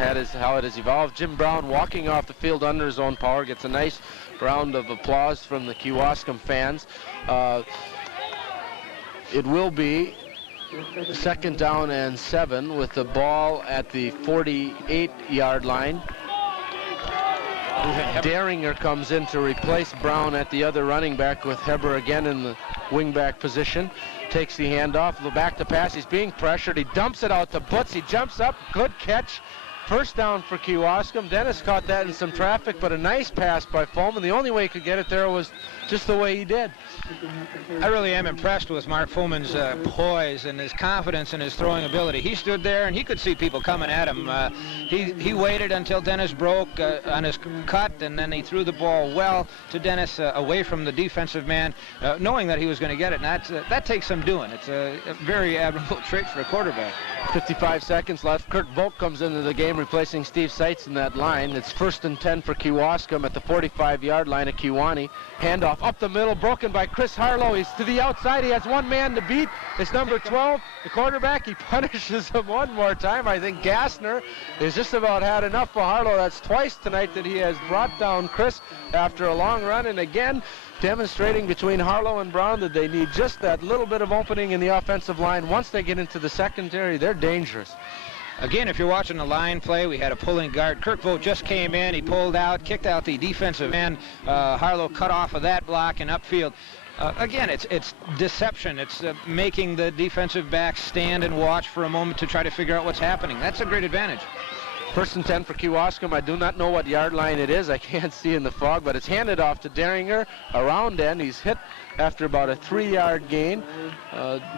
how it has evolved. Jim Brown walking off the field under his own power gets a nice round of applause from the Kewaskum fans. It will be 2nd down and 7 with the ball at the 48-yard line. Daringer comes in to replace Brown at the other running back with Heber again in the wingback position. Takes the handoff, back to pass. He's being pressured. He dumps it out to Butz. He jumps up. Good catch. First down for Kewaskum. Dennis caught that in some traffic, but a nice pass by Fulman. The only way he could get it there was just the way he did. I really am impressed with Mark Fulman's poise and his confidence in his throwing ability. He stood there and he could see people coming at him. He waited until Dennis broke on his cut, and then he threw the ball well to Dennis away from the defensive man, knowing that he was going to get it. And that takes some doing. It's a very admirable trait for a quarterback. 55 seconds left. Kurt Volk comes into the game, replacing Steve Seitz in that line. It's 1st and 10 for Kewaskum at the 45-yard line at Kewanee. Handoff up the middle, broken by Chris Harlow. He's to the outside. He has one man to beat. It's number 12, the quarterback. He punishes him one more time. I think Gassner has just about had enough for Harlow. That's twice tonight that he has brought down Chris after a long run. And again, demonstrating between Harlow and Brown that they need just that little bit of opening in the offensive line. Once they get into the secondary, they're dangerous. Again, if you're watching the line play, we had a pulling guard. Kurt Vogt just came in. He pulled out, kicked out the defensive end. Harlow cut off of that block and upfield. Again, it's deception. It's making the defensive back stand and watch for a moment to try to figure out what's happening. That's a great advantage. 1st and 10 for Kewaskum. I do not know what yard line it is. I can't see in the fog, but it's handed off to Daringer around end. He's hit after about a 3-yard gain,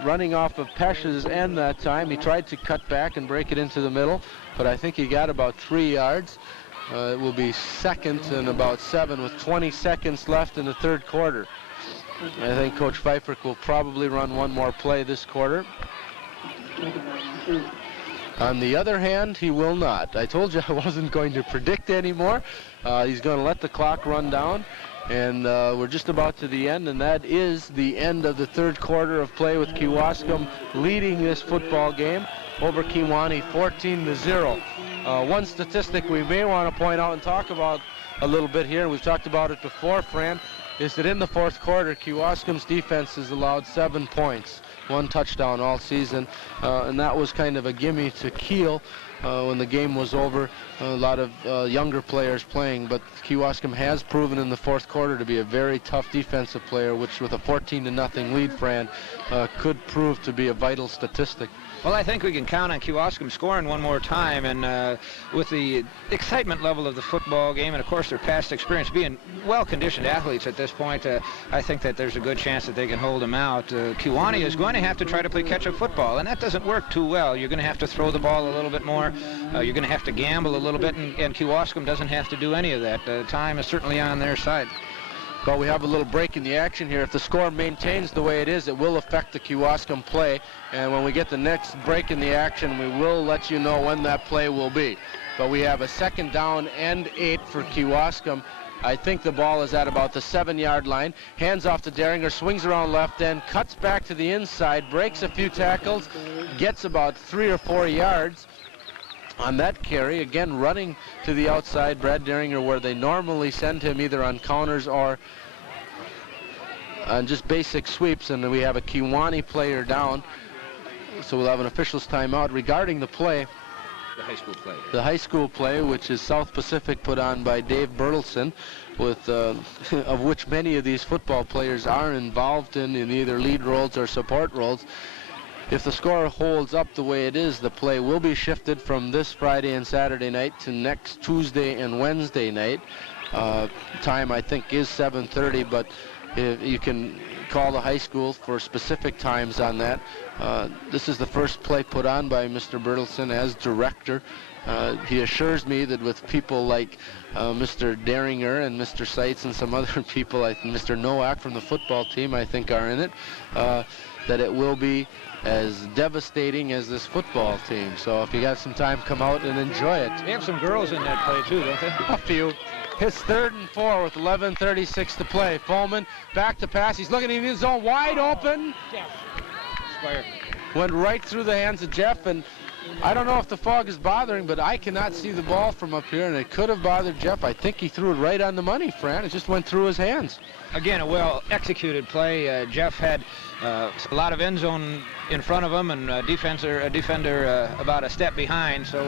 running off of Pesch's end that time. He tried to cut back and break it into the middle, but I think he got about 3 yards. It will be 2nd and about 7 with 20 seconds left in the 3rd quarter. I think Coach Pfeiffer will probably run one more play this quarter. On the other hand, he will not. I told you I wasn't going to predict anymore. He's going to let the clock run down, and we're just about to the end, and that is the end of the 3rd quarter of play with Kewaskum leading this football game over Kewanee 14-0. One statistic we may want to point out and talk about a little bit here, and we've talked about it before, Fran, is that in the 4th quarter, Kewaskum's defense has allowed 7 points. 1 touchdown all season, and that was kind of a gimme to Kiel when the game was over. A lot of younger players playing, but Kewaskum has proven in the 4th quarter to be a very tough defensive player, which with a 14-0 lead, Fran, could prove to be a vital statistic. Well, I think we can count on Kewaskum scoring one more time, and with the excitement level of the football game and, of course, their past experience, being well-conditioned athletes at this point, I think that there's a good chance that they can hold them out. Kewanee is going to have to try to play catch-up football, and that doesn't work too well. You're going to have to throw the ball a little bit more. You're going to have to gamble a little bit, and Kewaskum doesn't have to do any of that. Time is certainly on their side. Well, we have a little break in the action here. If the score maintains the way it is, it will affect the Kewaskum play. And when we get the next break in the action, we will let you know when that play will be. But we have a 2nd down and 8 for Kewaskum. I think the ball is at about the 7-yard line. Hands off to Daringer, swings around left end, cuts back to the inside, breaks a few tackles, gets about 3 or 4 yards. On that carry, again running to the outside, Brad Daringer, where they normally send him either on counters or on just basic sweeps, and we have a Kewanee player down, so we'll have an official's timeout. Regarding the play, the high school play. The high school play, which is South Pacific, put on by Dave Bertelson, with of which many of these football players are involved in either lead roles or support roles. If the score holds up the way it is, the play will be shifted from this Friday and Saturday night to next Tuesday and Wednesday night. Time, I think, is 7:30, but if you can call the high school for specific times on that. This is the first play put on by Mr. Bertelson as director. He assures me that with people like Mr. Daringer and Mr. Seitz and some other people, Mr. Nowak from the football team, I think, are in it, that it will be as devastating as this football team. So if you got some time, come out and enjoy it. They have some girls in that play too, don't they? A few. It's 3rd and 4 with 11:36 to play. Fulman back to pass. He's looking in his zone, wide open. Squire. Went right through the hands of Jeff, and I don't know if the fog is bothering, but I cannot see the ball from up here, and it could have bothered Jeff. I think he threw it right on the money, Fran. It just went through his hands. Again, a well-executed play. Jeff had a lot of end zone in front of him, and a defender about a step behind. So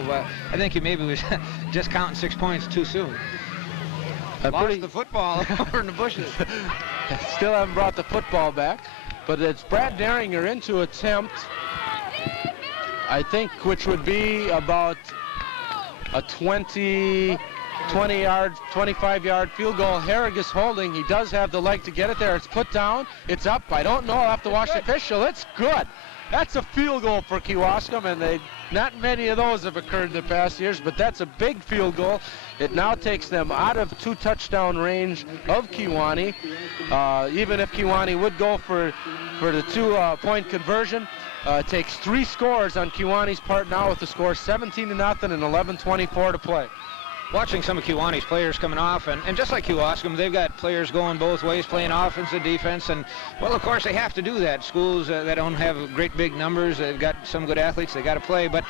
I think he maybe was just counting 6 points too soon. Lost the football over in the bushes. Still haven't brought the football back, but it's Brad Deringer in to attempt, I think, which would be about a 25-yard field goal. Harrigus holding. He does have the leg to get it there. It's put down. It's up. I don't know. I'll have to watch the official. It's good. That's a field goal for Kewaskum, and not many of those have occurred in the past years, but that's a big field goal. It now takes them out of 2-touchdown range of Kewanee. Even if Kewanee would go for the 2-point conversion, it takes 3 scores on Kewanee's part now with the score 17-0 and 11:24 to play. Watching some of Kewanee's players coming off, and just like Kewaskum, they've got players going both ways, playing offense and defense, and, well, of course, they have to do that. Schools that don't have great big numbers, they've got some good athletes, they got to play, but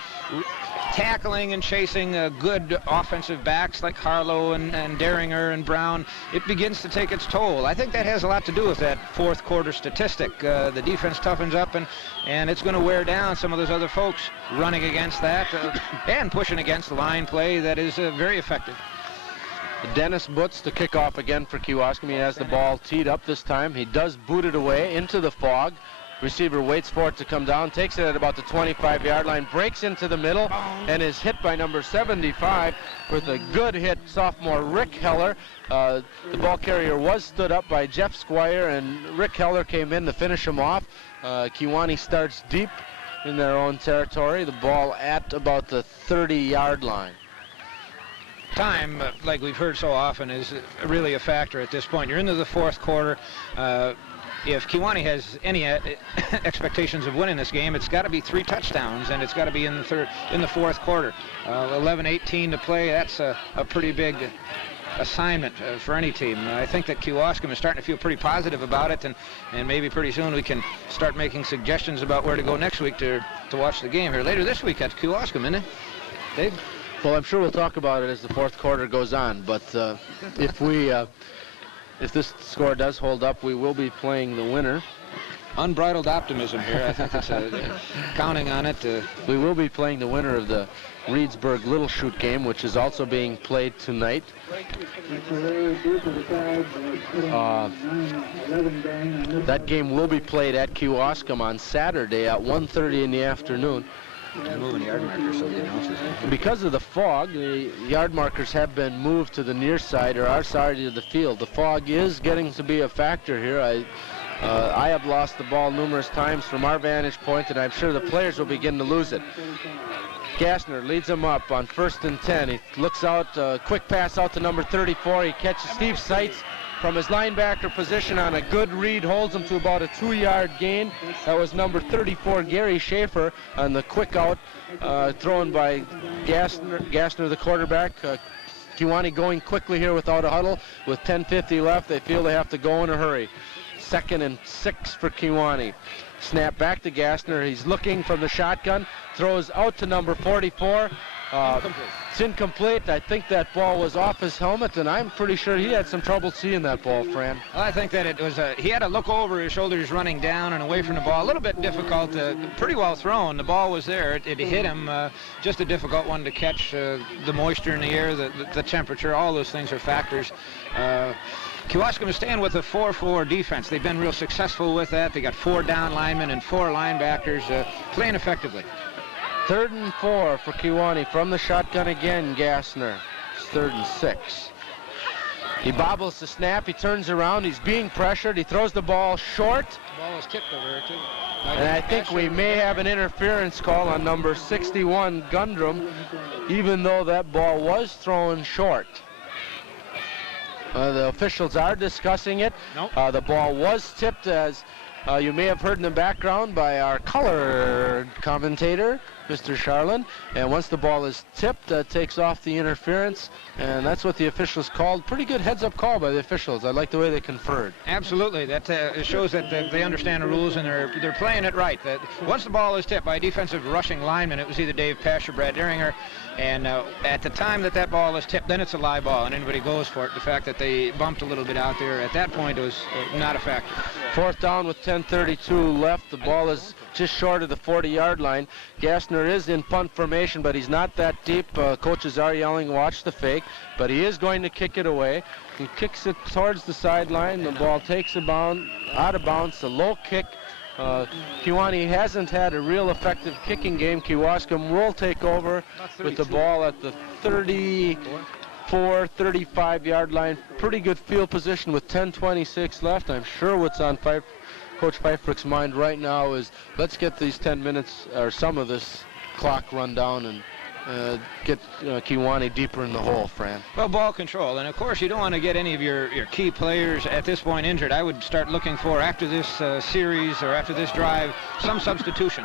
tackling and chasing good offensive backs like Harlow and Deringer and Brown, it begins to take its toll. I think that has a lot to do with that fourth quarter statistic. The defense toughens up, and it's going to wear down some of those other folks running against that and pushing against the line play that is very effective. Dennis Butz to kick off again for Kewaskum. He has the ball teed up this time. He does boot it away into the fog. Receiver waits for it to come down, takes it at about the 25-yard line, breaks into the middle, and is hit by number 75 with a good hit, sophomore Rick Heller. The ball carrier was stood up by Jeff Squire, and Rick Heller came in to finish him off. Kewanee starts deep in their own territory, the ball at about the 30-yard line. Time, like we've heard so often, is really a factor at this point. You're into the fourth quarter. If Kewanee has any expectations of winning this game, it's got to be 3 touchdowns, and it's got to be in the fourth quarter. 11:18 to play. That's a pretty big assignment for any team. I think that Kewaskum is starting to feel pretty positive about it, and maybe pretty soon we can start making suggestions about where to go next week to watch the game here. Later this week at Kewaskum, isn't it, Dave? Well, I'm sure we'll talk about it as the fourth quarter goes on, but if this score does hold up, we will be playing the winner. Unbridled optimism here. I think it's counting on it. We will be playing the winner of the Reedsburg Little Shoot game, which is also being played tonight. That game will be played at Kewaskum on Saturday at 1:30 in the afternoon. Moving yard markers, so the announcers. Because of the fog, the yard markers have been moved to the near side or our side of the field. The fog is getting to be a factor here. I have lost the ball numerous times from our vantage point, and I'm sure the players will begin to lose it. Gassner leads them up on 1st and 10. He looks out, quick pass out to number 34. He catches Steve Seitz from his linebacker position on a good read, holds him to about a 2-yard gain. That was number 34, Gary Schaefer, on the quick out thrown by Gassner, the quarterback. Kewanee going quickly here without a huddle. With 10:50 left, they feel they have to go in a hurry. 2nd and 6 for Kewanee. Snap back to Gassner. He's looking from the shotgun. Throws out to number 44. It's incomplete. I think that ball was off his helmet, and I'm pretty sure he had some trouble seeing that ball, Fran. Well, I think that it was he had to look over his shoulders running down and away from the ball. A little bit difficult. Pretty well thrown. The ball was there. It hit him. Just a difficult one to catch. The moisture in the air, the temperature, all those things are factors. Kewaskum is staying with a 4-4 defense. They've been real successful with that. They got 4 down linemen and 4 linebackers playing effectively. 3rd and 4 for Kewanee. From the shotgun again, Gassner. It's 3rd and 6. He bobbles the snap. He turns around. He's being pressured. He throws the ball short. The ball is kicked over here, too. And I think we may have an interference call on number 61, Gundrum, even though that ball was thrown short. The officials are discussing it. Nope. The ball was tipped, as you may have heard in the background, by our color commentator, Mr. Charlin. And once the ball is tipped, takes off the interference, and that's what the officials called. Pretty good heads-up call by the officials. I like the way they conferred. Absolutely. That it shows that they understand the rules and they're playing it right. That once the ball is tipped by a defensive rushing lineman, it was either Dave Pesch or Brad Deringer, and at the time that ball is tipped, then it's a live ball, and anybody goes for it. The fact that they bumped a little bit out there at that point was not a factor. 4th down with 10:32 left. The ball is just short of the 40-yard line. Gassner is in punt formation, but he's not that deep. Coaches are yelling, watch the fake, but he is going to kick it away. He kicks it towards the sideline. The ball takes out of bounds, a low kick. Kewaunee hasn't had a real effective kicking game. Kewaskum will take over with the ball at the 34, 35-yard line. Pretty good field position with 10:26 left. I'm sure what's on Coach Pfeiffer's mind right now is let's get these 10 minutes or some of this clock run down and get Kewaunee deeper in the hole, Fran. Well, ball control, and of course you don't want to get any of your key players at this point injured. I would start looking for, after this series or after this drive, some substitution.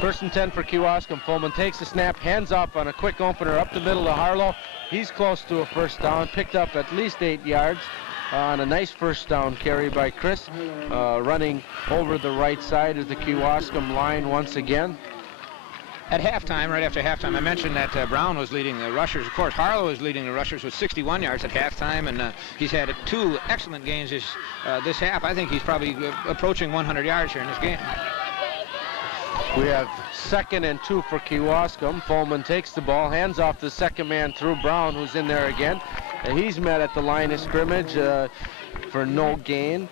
1st and 10 for Kewaskum. Fulman takes the snap, hands off on a quick opener up the middle to Harlow. He's close to a 1st down, picked up at least 8 yards on a nice 1st down carry by Chris, running over the right side of the Kewaskum line once again. At halftime, right after halftime, I mentioned that Brown was leading the rushers. Of course, Harlow is leading the rushers with 61 yards at halftime, and he's had 2 excellent games this half. I think he's probably approaching 100 yards here in this game. We have 2nd and 2 for Kewaskum. Fulman takes the ball, hands off the second man through Brown, who's in there again. And he's met at the line of scrimmage for no gain.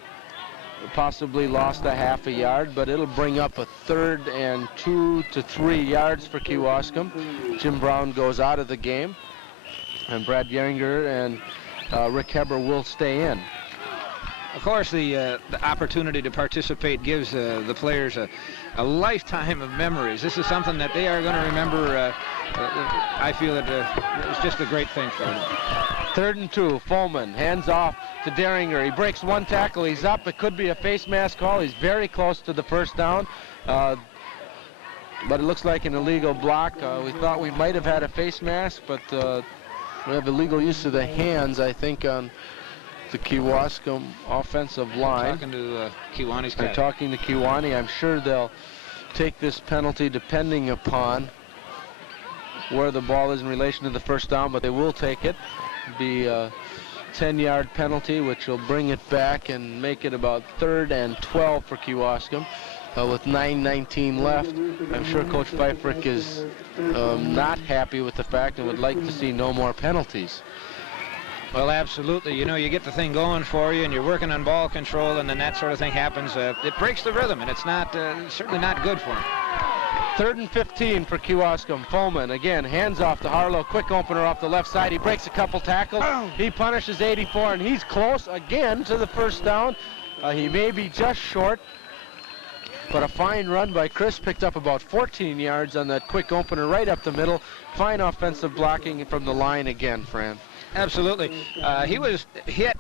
Possibly lost a half a yard, but it'll bring up a 3rd and 2 to 3 yards for Kewaskum. Jim Brown goes out of the game, and Brad Deringer and Rick Heber will stay in. Of course, the opportunity to participate gives the players a lifetime of memories. This is something that they are going to remember. I feel that it's just a great thing for them. 3rd and 2, Fulman hands off to Deringer. He breaks one tackle. He's up. It could be a face mask call. He's very close to the 1st down, but it looks like an illegal block. We thought we might have had a face mask, but we have illegal use of the hands, I think, on the Kewaskum offensive line. Talking to Kewaunee's They're talking to Kewaunee. I'm sure they'll take this penalty depending upon where the ball is in relation to the 1st down, but they will take it. Be a 10-yard penalty, which will bring it back and make it about 3rd and 12 for Kewaskum. With 9:19 left, I'm sure Coach Pfeiffer is not happy with the fact and would like to see no more penalties. Well, absolutely. You know, you get the thing going for you, and you're working on ball control, and then that sort of thing happens. It breaks the rhythm, and it's not certainly not good for him. 3rd and 15 for Kewaskum. Fulman again, hands off to Harlow. Quick opener off the left side. He breaks a couple tackles. He punishes 84, and he's close again to the 1st down. He may be just short, but a fine run by Chris. Picked up about 14 yards on that quick opener right up the middle. Fine offensive blocking from the line again, Fran. Absolutely. He was hit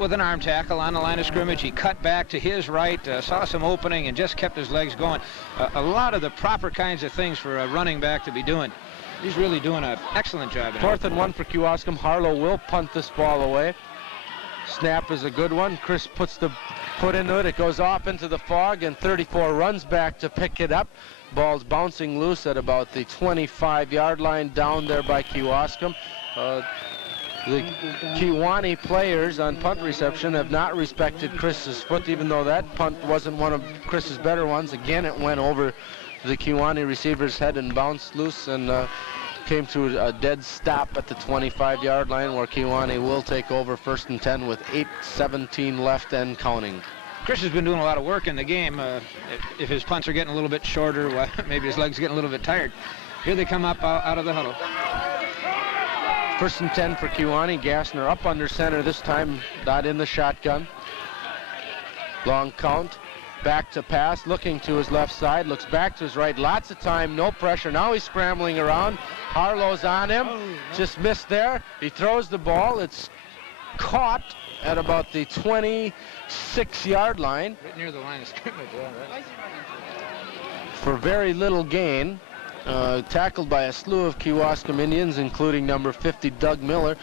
with an arm tackle on the line of scrimmage. He cut back to his right, saw some opening, and just kept his legs going. A lot of the proper kinds of things for a running back to be doing. He's really doing an excellent job. 4th and 1 for Kewaskum. Harlow will punt this ball away. Snap is a good one. Chris puts the foot into it. It goes off into the fog, and 34 runs back to pick it up. Ball's bouncing loose at about the 25-yard line down there by Kewaskum. The Kewaunee players on punt reception have not respected Chris's foot, even though that punt wasn't one of Chris's better ones. Again, it went over the Kewaunee receiver's head and bounced loose and came to a dead stop at the 25-yard line, where Kewaunee will take over 1st and 10 with 8:17 left and counting. Chris has been doing a lot of work in the game. If his punts are getting a little bit shorter, well, maybe his legs getting a little bit tired. Here they come up out of the huddle. 1st and 10 for Kewaunee. Gassner up under center this time, not in the shotgun. Long count. Back to pass, looking to his left side, looks back to his right. Lots of time, no pressure. Now he's scrambling around. Harlow's on him. Just missed there. He throws the ball. It's caught at about the 26-yard line. Right near the line of scrimmage, yeah, right. For very little gain. tackled by a slew of Kewaskum Indians, including number 50, Doug Miller.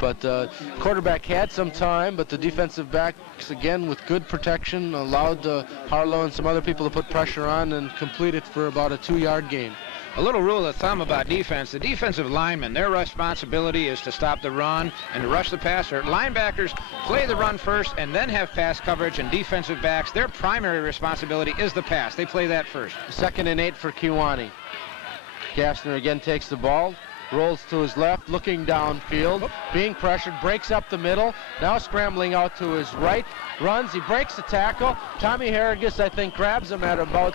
But quarterback had some time, but the defensive backs, again, with good protection, allowed Harlow and some other people to put pressure on and complete it for about a 2-yard gain. A little rule of thumb about defense, the defensive linemen, their responsibility is to stop the run and to rush the passer. Linebackers play the run first and then have pass coverage, and defensive backs, their primary responsibility is the pass. They play that first. 2nd and 8 for Kewanee. Gassner again takes the ball, rolls to his left, looking downfield, being pressured, breaks up the middle, now scrambling out to his right, runs, he breaks the tackle. Tommy Harrigus, I think, grabs him at about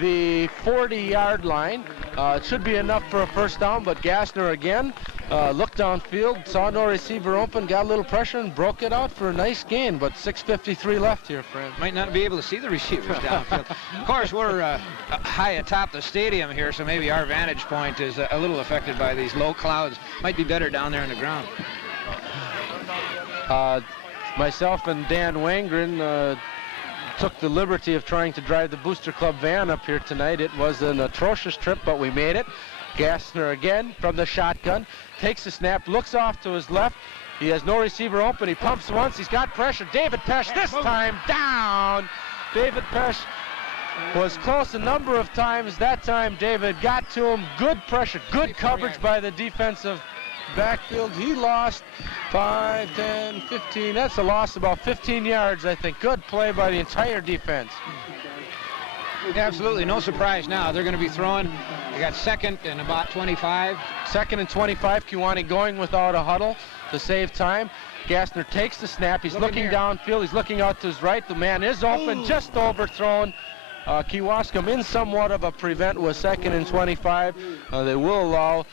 the 40-yard line. It should be enough for a first down, but Gassner again looked downfield, saw no receiver open, got a little pressure and broke it out for a nice gain, but 6:53 left here, Fran. Might not be able to see the receivers downfield. Of course, we're high atop the stadium here, so maybe our vantage point is a little affected by these low clouds. Might be better down there in the ground. Myself and Dan Wangren took the liberty of trying to drive the Booster Club van up here tonight. It was an atrocious trip, but we made it. Gassner again from the shotgun, takes the snap, looks off to his left. He has no receiver open. He pumps once. He's got pressure. David Pesh this time down. David Pesh was close a number of times. That time David got to him. Good pressure, good coverage by the defensive backfield. He lost 5, 10, 15. That's a loss about 15 yards, I think. Good play by the entire defense. Absolutely, no surprise now. They're going to be throwing. They got 2nd and about 25. 2nd and 25. Kewanee going without a huddle to save time. Gassner takes the snap. He's looking downfield. He's looking out to his right. The man is open, just overthrown. Kewaskum in somewhat of a prevent with 2nd and 25. They will allow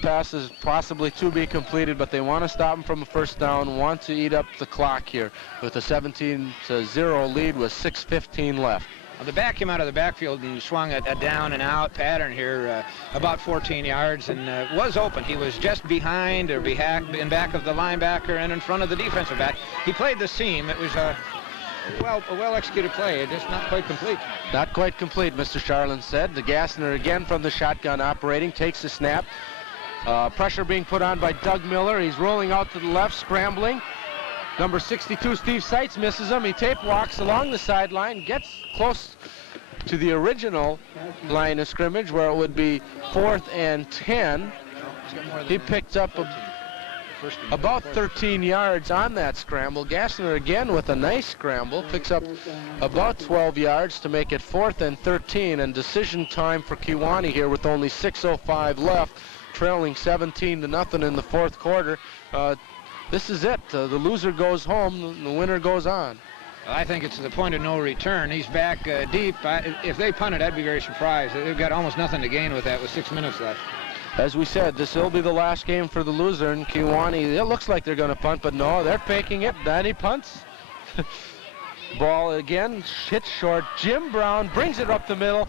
passes possibly to be completed, but they want to stop him from a first down, want to eat up the clock here with a 17-0 lead with 6:15 left. The back came out of the backfield and swung a down and out pattern here about 14 yards and was open. He was just behind or in back of the linebacker and in front of the defensive back. He played the seam. It was a well-executed play, just not quite complete. Not quite complete, Mr. Charlin said. The Gassner again from the shotgun operating, takes the snap. Pressure being put on by Doug Miller. He's rolling out to the left, scrambling. Number 62, Steve Seitz, misses him. He tape walks along the sideline, gets close to the original line of scrimmage where it would be 4th and 10. He picked up about 13 yards on that scramble. Gassner again with a nice scramble, picks up about 12 yards to make it 4th and 13, and decision time for Kewanee here with only 6:05 left, trailing 17-0 in the 4th quarter. This is it. The loser goes home, the winner goes on. I think it's the point of no return. He's back deep. If they punt it, I'd be very surprised. They've got almost nothing to gain with that with 6 minutes left. As we said, this will be the last game for the loser, and Kewanee, it looks like they're going to punt, but no, they're faking it. Danny punts. Ball again, hits short. Jim Brown brings it up the middle.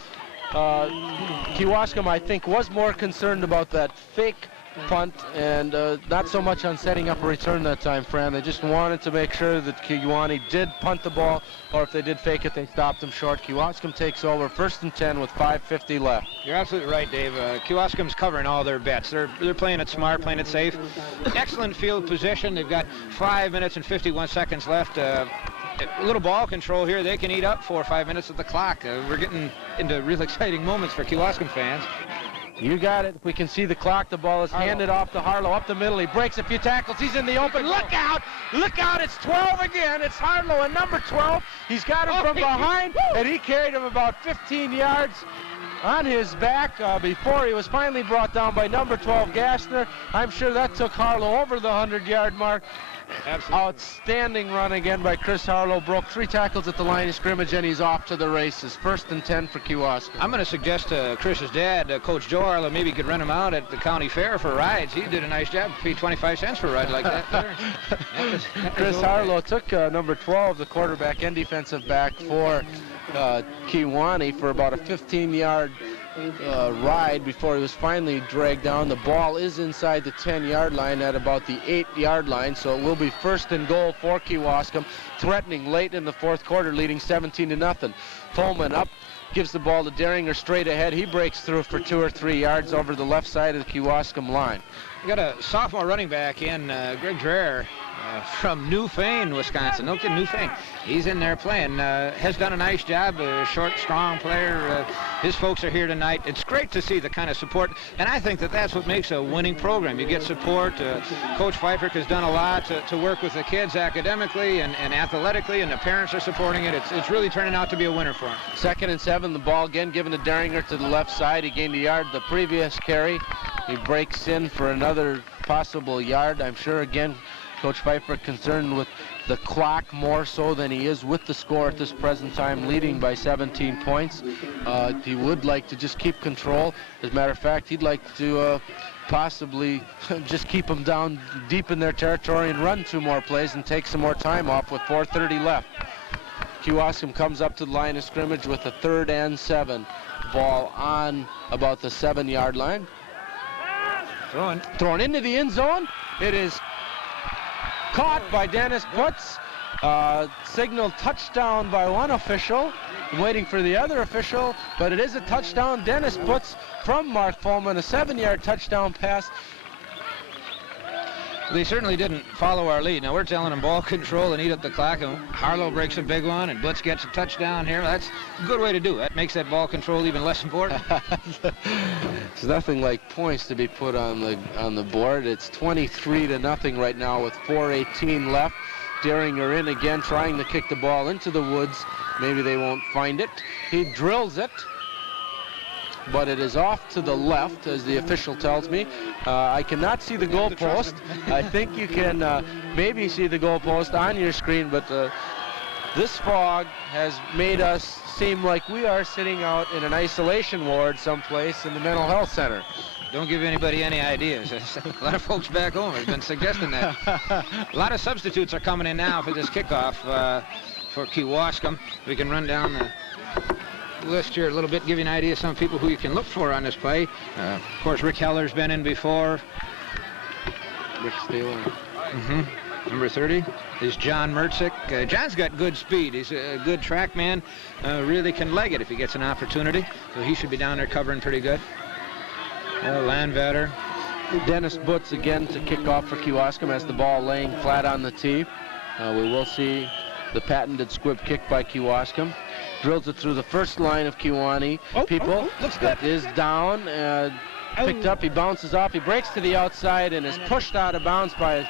Kewaskum, I think, was more concerned about that fake punt and not so much on setting up a return that time, Fran. They just wanted to make sure that Kewanee did punt the ball, or if they did fake it, they stopped them short. Kewaskum takes over 1st and 10 with 5:50 left. You're absolutely right, Dave. Kewaskum's covering all their bets. They're playing it smart, playing it safe. Excellent field position. They've got 5 minutes and 51 seconds left. A little ball control here. They can eat up 4 or 5 minutes of the clock. We're getting into real exciting moments for Kewaskum fans. You got it. We can see the clock. The ball is handed off to Harlow up the middle. He breaks a few tackles. He's in the open. Look out! Look out! It's 12 again. It's Harlow and number 12. He's got him from behind, and he carried him about 15 yards on his back before he was finally brought down by number 12, Gassner. I'm sure that took Harlow over the 100-yard mark. Absolutely. Outstanding run again by Chris Harlow. Broke 3 tackles at the line of scrimmage, and he's off to the races. 1st and 10 for Kewaskum. I'm going to suggest to Chris's dad, Coach Joe Harlow, maybe could rent him out at the county fair for rides. He did a nice job. Paid 25 cents for a ride like that. Chris Harlow took number 12, the quarterback and defensive back for Kewanee, for about a 15-yard ride before he was finally dragged down. The ball is inside the 10-yard line at about the 8-yard line, so it will be 1st and goal for Kewaskum, threatening late in the 4th quarter, leading 17-0. Tolman up gives the ball to Derringer straight ahead. He breaks through for 2 or 3 yards over the left side of the Kewaskum line. We got a sophomore running back in, Greg Dreher, from Newfane, Wisconsin. No kidding, Newfane. He's in there playing. Has done a nice job. A short, strong player. His folks are here tonight. It's great to see the kind of support, and I think that that's what makes a winning program. You get support. Coach Pfeiffer has done a lot to work with the kids academically and athletically, and the parents are supporting it. It's really turning out to be a winner for him. 2nd and 7. The ball again given to Derringer to the left side. He gained a yard the previous carry. He breaks in for another possible yard. I'm sure, again, Coach Pfeiffer concerned with the clock more so than he is with the score at this present time, leading by 17 points. He would like to just keep control. As a matter of fact, he'd like to possibly just keep them down deep in their territory and run 2 more plays and take some more time off with 4:30 left. Kewaskum comes up to the line of scrimmage with a 3rd and 7. Ball on about the 7-yard line. Thrown into the end zone. It is caught by Dennis Putz. Signaled touchdown by one official. I'm waiting for the other official, but it is a touchdown. Dennis Putz from Mark Follman, a 7-yard touchdown pass. They certainly didn't follow our lead. Now we're telling them ball control and eat up the clock, and Harlow breaks a big one, and Butz gets a touchdown here. That's a good way to do it. That makes that ball control even less important. There's nothing like points to be put on the board. It's 23-0 right now with 4:18 left. Derringer in again, trying to kick the ball into the woods. Maybe they won't find it. He drills it, but it is off to the left, as the official tells me. I cannot see the goalpost. I think you can maybe see the goalpost on your screen, but this fog has made us seem like we are sitting out in an isolation ward someplace in the mental health center. Don't give anybody any ideas. A lot of folks back home have been suggesting that. A lot of substitutes are coming in now for this kickoff for Kewaskum. We can run down the list here a little bit, give you an idea of some people who you can look for on this play. Of course, Rick Heller's been in before. Rick Staler. Number 30 is John Mertzik. John's got good speed. He's a good track man. Really can leg it if he gets an opportunity. So he should be down there covering pretty good. Landvatter. Dennis Butz again to kick off for Kewaskum as the ball laying flat on the tee. We will see the patented squib kick by Kewaskum. Drills it through the first line of Kewanee people. That is down, picked up, he bounces off, he breaks to the outside and is pushed out of bounds by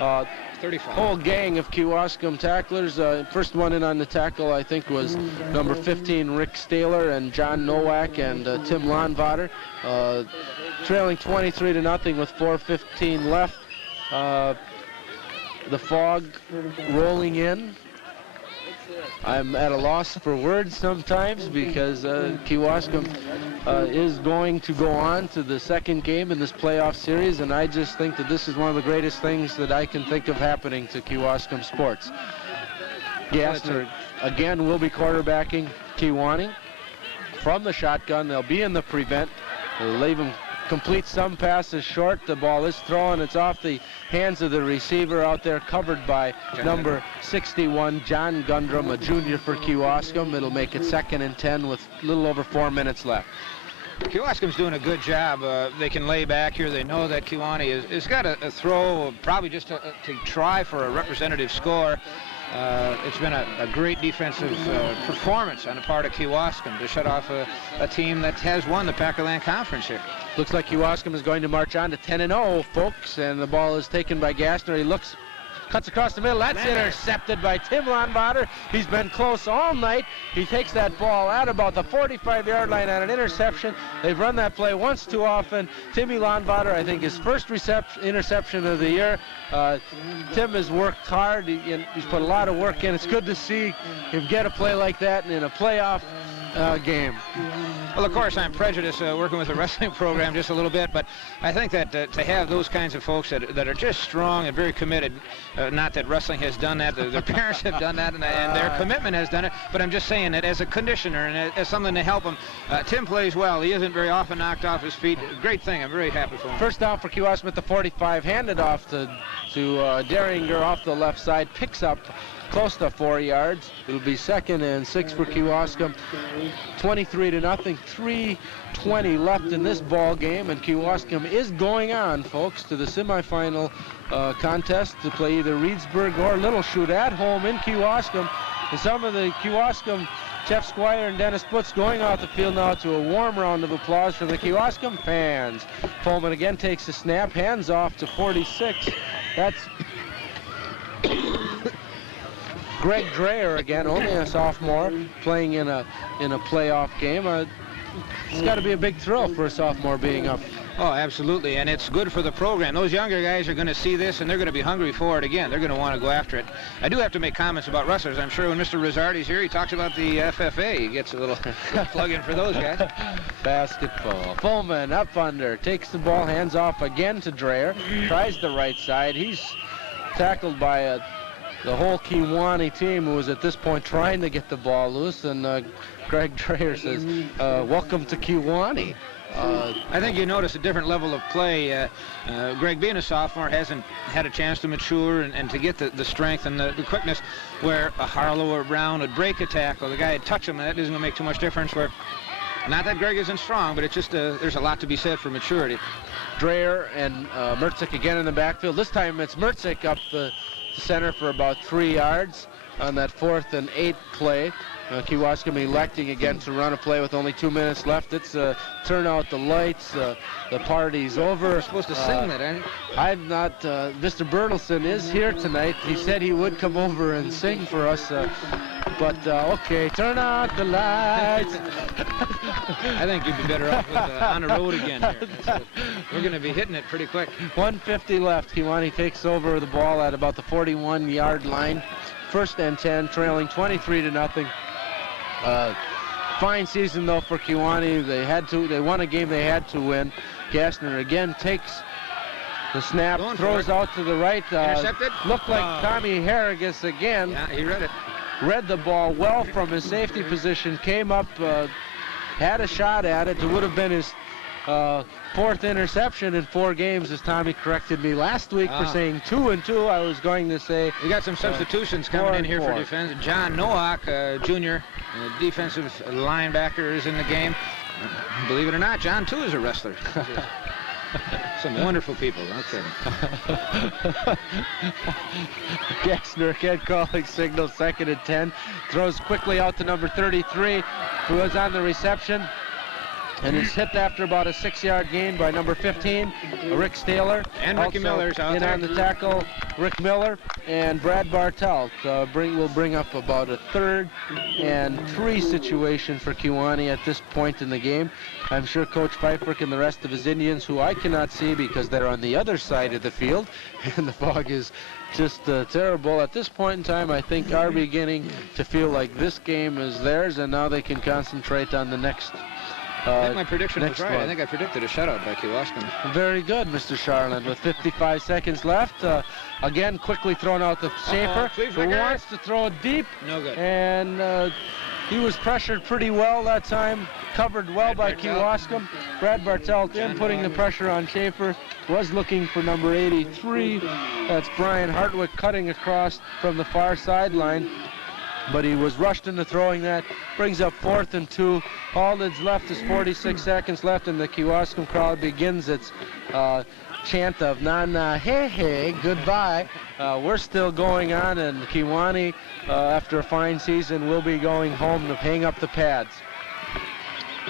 a 35. Whole gang of Kewaskum tacklers. First one in on the tackle, I think, was number 15, Rick Staler, and John Nowak and Tim Landvater. Trailing 23-0 with 4:15 left. The fog rolling in. I'm at a loss for words sometimes because Kewaskum is going to go on to the second game in this playoff series, and I just think that this is one of the greatest things that I can think of happening to Kewaskum sports. Gassner again will be quarterbacking Kewanee from the shotgun. They'll be in the prevent. They'll leave him complete some passes short. The ball is thrown. It's off the hands of the receiver out there, covered by number 61, John Gundrum, a junior for Kewaskum. It'll make it 2nd and 10 with a little over 4 minutes left. Kewaskum's doing a good job. They can lay back here. They know that Kewanee has got a throw, probably just to try for a representative score. It's been a great defensive performance on the part of Kewaskum to shut off a team that has won the Packerland Conference here. Looks like Kewaskum is going to march on to 10-0, folks, and the ball is taken by Gassner. He looks, cuts across the middle. That's intercepted by Tim Landvater. He's been close all night. He takes that ball at about the 45-yard line on an interception. They've run that play once too often. Timmy Landvater, I think, his first interception of the year. Tim has worked hard. He's put a lot of work in. It's good to see him get a play like that in a playoff game. Well, of course, I'm prejudiced working with a wrestling program just a little bit, but I think that to have those kinds of folks that are just strong and very committed, not that wrestling has done that, their parents have done that, and their commitment has done it, but I'm just saying that as a conditioner and as something to help him, Tim plays well. He isn't very often knocked off his feet. Great thing. I'm very happy for him. First down for Kewaskum at the 45, handed off to Derringer off the left side, picks up close to 4 yards. It'll be 2nd and 6 for Kewaskum. 23-0, 3:20 left in this ball game, and Kewaskum is going on, folks, to the semifinal contest to play either Reedsburg or Little Chute at home in Kewaskum. And some of the Kewaskum, Jeff Squire and Dennis Butts, going off the field now to a warm round of applause from the Kewaskum fans. Pullman again takes the snap, hands off to 46. That's Greg Dreyer again, only a sophomore, playing in a playoff game. It's got to be a big thrill for a sophomore being up. Oh, absolutely, and it's good for the program. Those younger guys are going to see this, and they're going to be hungry for it again. They're going to want to go after it. I do have to make comments about wrestlers. I'm sure when Mr. Rizzardi's here, he talks about the FFA. He gets a little plug-in for those guys. Basketball. Pullman up under, takes the ball, hands off again to Dreyer, tries the right side. He's tackled by the whole Kewanee team, who was at this point trying to get the ball loose, and Greg Dreyer says, welcome to Kewanee. I think you notice a different level of play. Greg, being a sophomore, hasn't had a chance to mature and to get the strength and the quickness where a Harlow or Brown would break a tackle. The guy would touch him, and that isn't going to make too much difference. Where, not that Greg isn't strong, but it's just there's a lot to be said for maturity. Dreyer and Mertzik again in the backfield. This time it's Mertzik up the center for about 3 yards on that 4th and 8 play. Kewaskum electing again to run a play with only 2 minutes left. It's turn out the lights. The party's over. We're supposed to sing that, aren't you? I'm not. Mr. Bertelson is here tonight. He said he would come over and sing for us. But okay, turn out the lights. I think you'd be better off with on the road again here. So we're going to be hitting it pretty quick. 1:50 left. Kewanee takes over the ball at about the 41-yard line. 1st and 10, trailing 23-0. Fine season though for Kewanee. They won a game they had to win. Gassner again takes the snap, throws out to the right. Intercepted. Looked like Tommy Harrigus again. Yeah, he read it. Read the ball well from his safety position, came up, had a shot at it. It would have been his 4th interception in 4 games, as Tommy corrected me last week for saying 2 and 2. I was going to say we got some substitutions coming in here for defense. John Nowak, Jr., defensive linebacker, is in the game. Believe it or not, John too is a wrestler. Some wonderful people. Okay. Gassner again calling signal, 2nd and 10. Throws quickly out to number 33, who was on the reception. And it's hit after about a 6-yard gain by number 15, Rick Staler. And Ricky Miller's out in there. On the tackle, Rick Miller and Brad Bartelt will bring up about a 3rd and 3 situation for Kewanee at this point in the game. I'm sure Coach Pfeiffer and the rest of his Indians, who I cannot see because they're on the other side of the field, and the fog is just terrible. At this point in time, I think are beginning to feel like this game is theirs, and now they can concentrate on the next. I think my prediction was right. I think I predicted a shutout by Kewaskum. Very good, Mr. Charland. With 55 seconds left, again quickly thrown out to Schaefer, who wants to throw it deep. No good. And he was pressured pretty well that time, covered well by Kewaskum. Brad Bartelt in, putting the pressure on Schaefer, was looking for number 83. That's Brian Hartwick cutting across from the far sideline. But he was rushed into throwing that. Brings up 4th and 2. All that's left is 46 seconds left, and the Kewaskum crowd begins its chant of na-na, hey, goodbye. We're still going on, and Kewanee, after a fine season, will be going home to hang up the pads.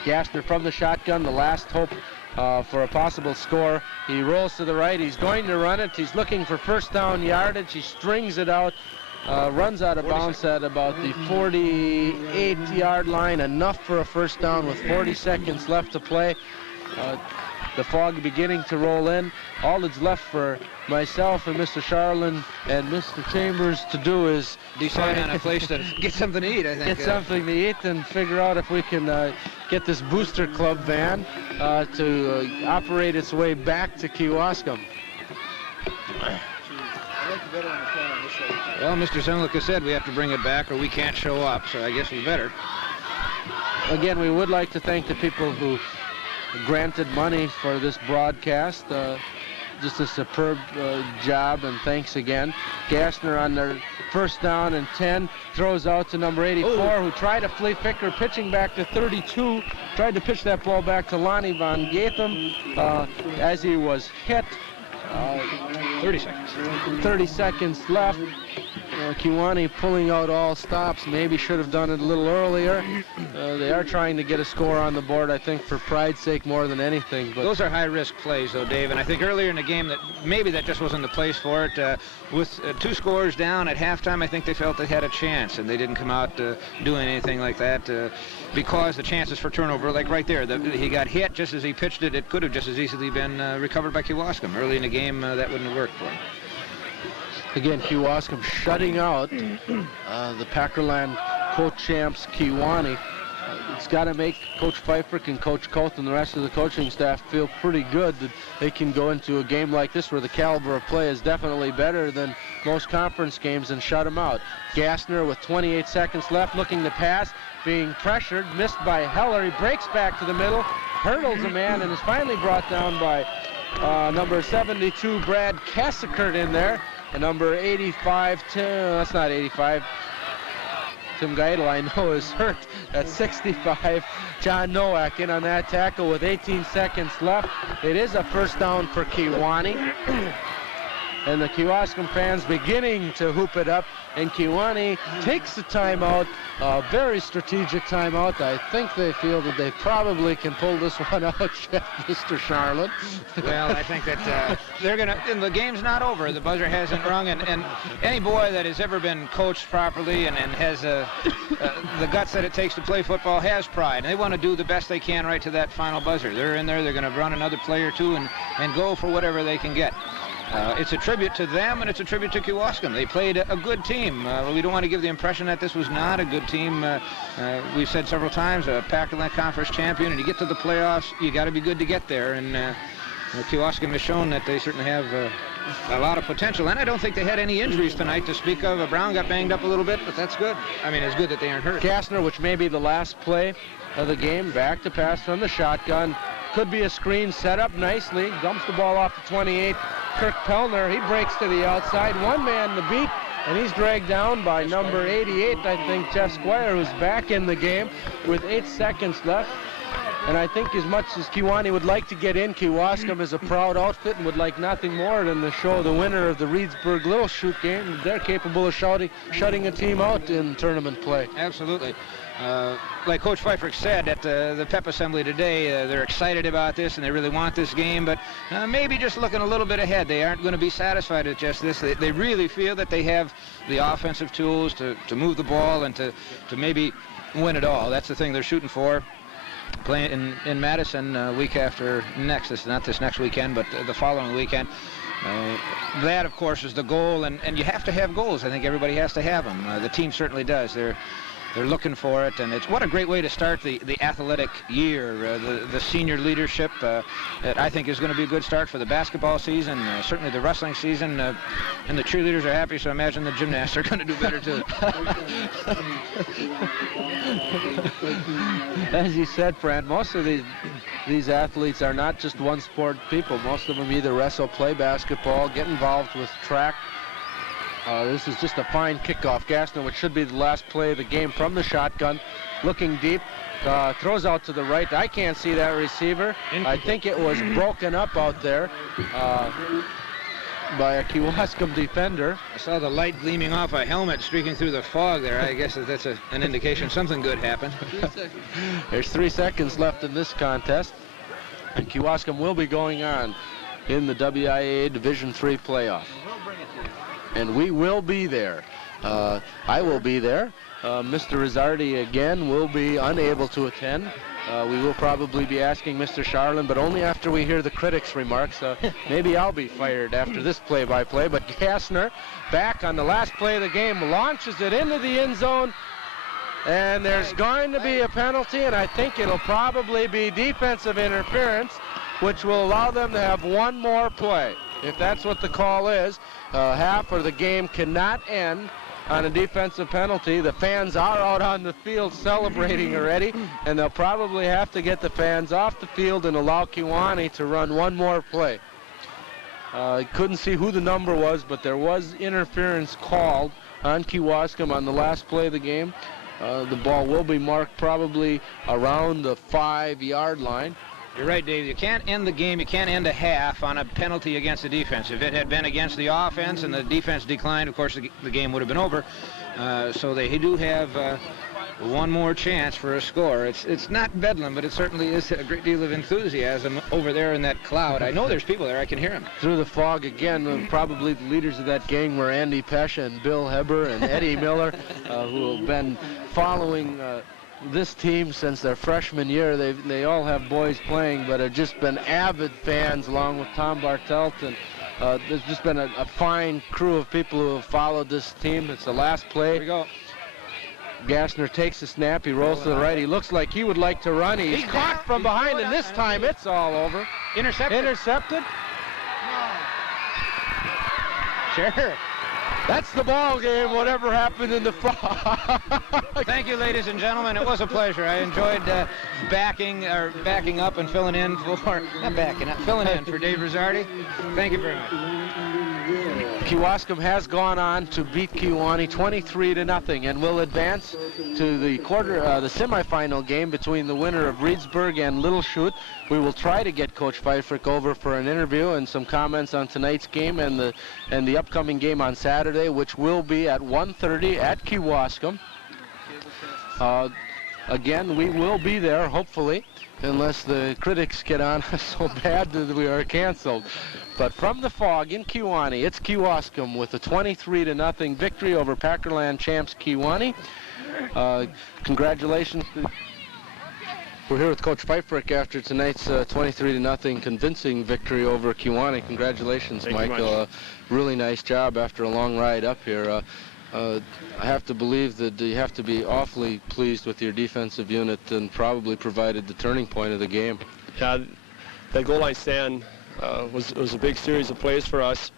Gassner from the shotgun, the last hope for a possible score. He rolls to the right. He's going to run it. He's looking for 1st down yardage. He strings it out. Runs out of bounds at about the 48-yard line, enough for a 1st down with 40 seconds left to play. the fog beginning to roll in. All that's left for myself and Mr. Charlin and Mr. Chambers to do is decide on a place to get something to eat, I think. Get something to eat and figure out if we can get this booster club van to operate its way back to Kewaskum. Well, Mr. Semlica said we have to bring it back or we can't show up, so I guess we better. Again, we would like to thank the people who granted money for this broadcast. Just a superb job, and thanks again. Gassner on their first down and 10, throws out to number 84, who tried to flea flicker, pitching back to 32, tried to pitch that ball back to Lonnie Van Gatham as he was hit. 30 seconds left. Kewanee pulling out all stops. Maybe should have done it a little earlier. They are trying to get a score on the board, I think, for pride's sake more than anything. But those are high-risk plays, though, Dave. And I think earlier in the game that maybe that just wasn't the place for it. With 2 scores down at halftime, I think they felt they had a chance, and they didn't come out doing anything like that because the chances for turnover, like right there, he got hit just as he pitched it. It could have just as easily been recovered by Kewaskum. Early in the game, that wouldn't have worked for him. Again, Kewaskum shutting out the Packerland co-champs Kewanee. It's got to make Coach Pfeiffer and Coach Koth and the rest of the coaching staff feel pretty good that they can go into a game like this where the caliber of play is definitely better than most conference games and shut them out. Gassner with 28 seconds left, looking to pass, being pressured, missed by Heller. He breaks back to the middle, hurdles a man, and is finally brought down by number 72, Brad Cassakert in there. And number 85, that's not 85. Tim Geidel, I know, is hurt. That's 65. John Nowak in on that tackle with 18 seconds left. It is a first down for Kewanee. And the Kewaskum fans beginning to hoop it up. And Kewanee takes the timeout, a very strategic timeout. I think they feel that they probably can pull this one out, Mr. Charlotte. Well, I think that they're going to, and the game's not over. The buzzer hasn't rung, and any boy that has ever been coached properly and has the guts that it takes to play football has pride. And they want to do the best they can right to that final buzzer. They're in there, they're going to run another play or two and go for whatever they can get. It's a tribute to them, and it's a tribute to Kewaskum. They played a good team. We don't want to give the impression that this was not a good team. We've said several times, a Pac-12 Conference champion, and you get to the playoffs, you got to be good to get there. And Kewaskum has shown that they certainly have a lot of potential. And I don't think they had any injuries tonight to speak of. Brown got banged up a little bit, but that's good. I mean, it's good that they aren't hurt. Gassner, which may be the last play of the game, back to pass from the shotgun. Could be a screen set up nicely. Dumps the ball off to 28. Kirk Pellner, he breaks to the outside. One man to beat, and he's dragged down by number 88, I think, Jeff Squire, who's back in the game with 8 seconds left. And I think as much as Kewanee would like to get in, Kewaskum is a proud outfit and would like nothing more than to show the winner of the Reedsburg Little Shoot game they're capable of shutting a team out in tournament play. Absolutely. Like Coach Pfeiffer said at the Pep Assembly today, they're excited about this and they really want this game, but maybe just looking a little bit ahead. They aren't going to be satisfied with just this. They really feel that they have the offensive tools to move the ball and to maybe win it all. That's the thing they're shooting for. Playing in Madison week after next. This is not this next weekend, but the following weekend. That, of course, is the goal, and you have to have goals. I think everybody has to have them. The team certainly does. They're looking for it, and it's what a great way to start the athletic year. The senior leadership, I think, is going to be a good start for the basketball season, certainly the wrestling season, and the cheerleaders are happy, so I imagine the gymnasts are going to do better, too. As you said, Fran, most of these athletes are not just one-sport people. Most of them either wrestle, play basketball, get involved with track. This is just a fine kickoff. Gassner, which should be the last play of the game from the shotgun, looking deep, throws out to the right. I can't see that receiver. I think it was broken up out there by a Kewaskum defender. I saw the light gleaming off a helmet streaking through the fog there. I guess that's an indication something good happened. There's 3 seconds left in this contest, and Kewaskum will be going on in the WIAA Division III playoff. And we will be there. I will be there. Mr. Rizzardi again will be unable to attend. We will probably be asking Mr. Charlin, but only after we hear the critics' remarks. Maybe I'll be fired after this play-by-play, but Gassner, back on the last play of the game, launches it into the end zone, and there's going to be a penalty, and I think it'll probably be defensive interference, which will allow them to have one more play. If that's what the call is, half or the game cannot end on a defensive penalty. The fans are out on the field celebrating already, and they'll probably have to get the fans off the field and allow Kewanee to run one more play. I couldn't see who the number was, but there was interference called on Kewaskum on the last play of the game. The ball will be marked probably around the 5-yard line. You're right, Dave. You can't end the game, you can't end a half on a penalty against the defense. If it had been against the offense and the defense declined, of course, the game would have been over. So they do have one more chance for a score. It's not bedlam, but it certainly is a great deal of enthusiasm over there in that cloud. I know there's people there. I can hear them. Through the fog again, probably the leaders of that gang were Andy Pesha and Bill Heber and Eddie Miller, who have been following this team since their freshman year. They all have boys playing, but have just been avid fans along with Tom Bartelt. And there's just been a fine crew of people who have followed this team. It's the last play. Here we go. Gassner takes the snap. He rolls to the right. He looks like he would like to run. He's caught from behind, and this time it's all over. Intercepted. Intercepted. Sure. That's the ball game, whatever happened in the fog. Thank you, ladies and gentlemen. It was a pleasure. I enjoyed backing up and filling in for, filling in for Dave Rosardi. Thank you very much. Kewaskum has gone on to beat Kewanee 23-0 and will advance to the semifinal game between the winner of Reedsburg and Little Chute. We will try to get Coach Pfeiffer over for an interview and some comments on tonight's game and the upcoming game on Saturday, which will be at 1:30 at Kewaskum. Again, we will be there, hopefully, unless the critics get on us so bad that we are canceled. But from the fog in Kewanee, it's Kewaskum with a 23-0 victory over Packerland champs Kewanee. Congratulations. We're here with Coach Pfeiffer after tonight's 23-0 convincing victory over Kewanee. Congratulations, Michael. Really nice job after a long ride up here. I have to believe that you have to be awfully pleased with your defensive unit and probably provided the turning point of the game. Yeah, that goal line stand was a big series of plays for us,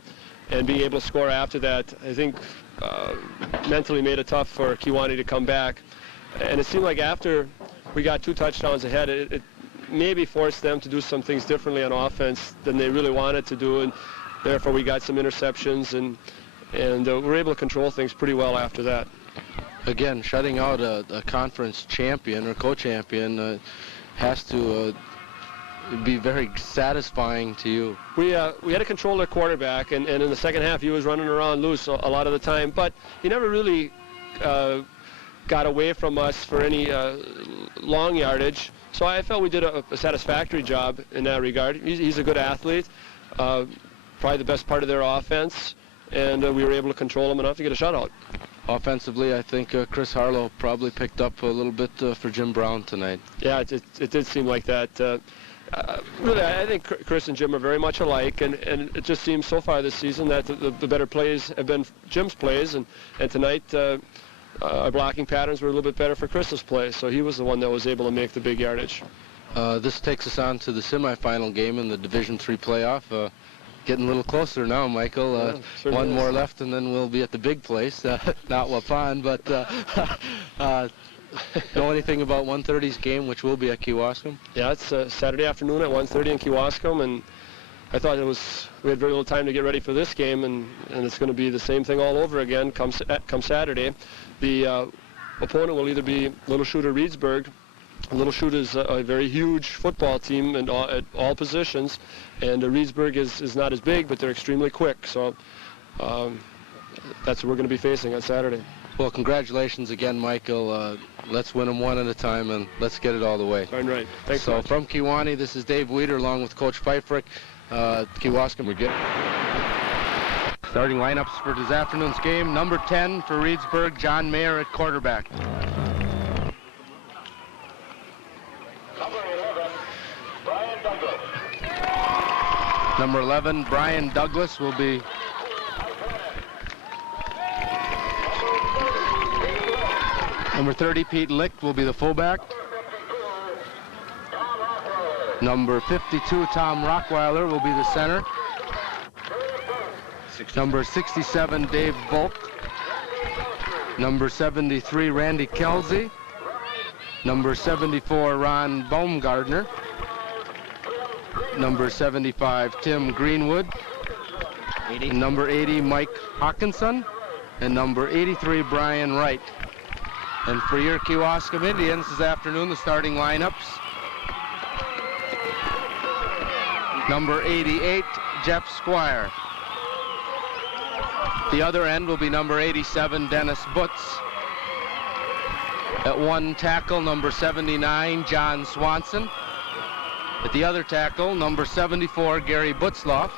and being able to score after that, I think mentally made it tough for Kewanee to come back. And it seemed like after we got 2 touchdowns ahead, it maybe forced them to do some things differently on offense than they really wanted to do, and therefore we got some interceptions, and we're able to control things pretty well after that. Again, shutting out a conference champion or co-champion has to be very satisfying to you. We had to control their quarterback, and in the second half he was running around loose a lot of the time, but he never really got away from us for any long yardage. So I felt we did a satisfactory job in that regard. He's a good athlete, probably the best part of their offense, and we were able to control him enough to get a shutout. Offensively, I think Chris Harlow probably picked up a little bit for Jim Brown tonight. Yeah, it did seem like that. Really, I think Chris and Jim are very much alike, and it just seems so far this season that the better plays have been Jim's plays, and tonight our blocking patterns were a little bit better for Chris's play, so he was the one that was able to make the big yardage. This takes us on to the semifinal game in the Division III playoff. Getting a little closer now, Michael. One more left, and then we'll be at the big place, not Waupun, but know anything about 1:30's game, which will be at Kewaskum? Yeah, it's Saturday afternoon at 1:30 in Kewaskum, and I thought we had very little time to get ready for this game, and it's going to be the same thing all over again come Saturday. The opponent will either be Little Chute or Reedsburg. Little Chute is a very huge football team at all positions, and Reedsburg is not as big, but they're extremely quick. So that's what we're going to be facing on Saturday. Well, congratulations again, Michael. Let's win them one at a time, and let's get it all the way. All right. Thanks so much. From Kewanee, this is Dave Weeder along with Coach Pfeiffer. Kewaskum, we're getting starting lineups for this afternoon's game. Number 10 for Reedsburg, John Mayer at quarterback. Number 11, Brian Douglas will be number 30, Pete Licht will be the fullback. Number 52, Tom Rockweiler will be the center. Number 67, Dave Volk. Number 73, Randy Kelsey. Number 74, Ron Baumgartner. Number 75, Tim Greenwood. 80. And number 80, Mike Hawkinson. And number 83, Brian Wright. And for your Kewaskum Indians this afternoon, the starting lineups. Number 88, Jeff Squire. The other end will be number 87, Dennis Butts. At one tackle, number 79, John Swanson. At the other tackle, number 74, Gary Butzloff.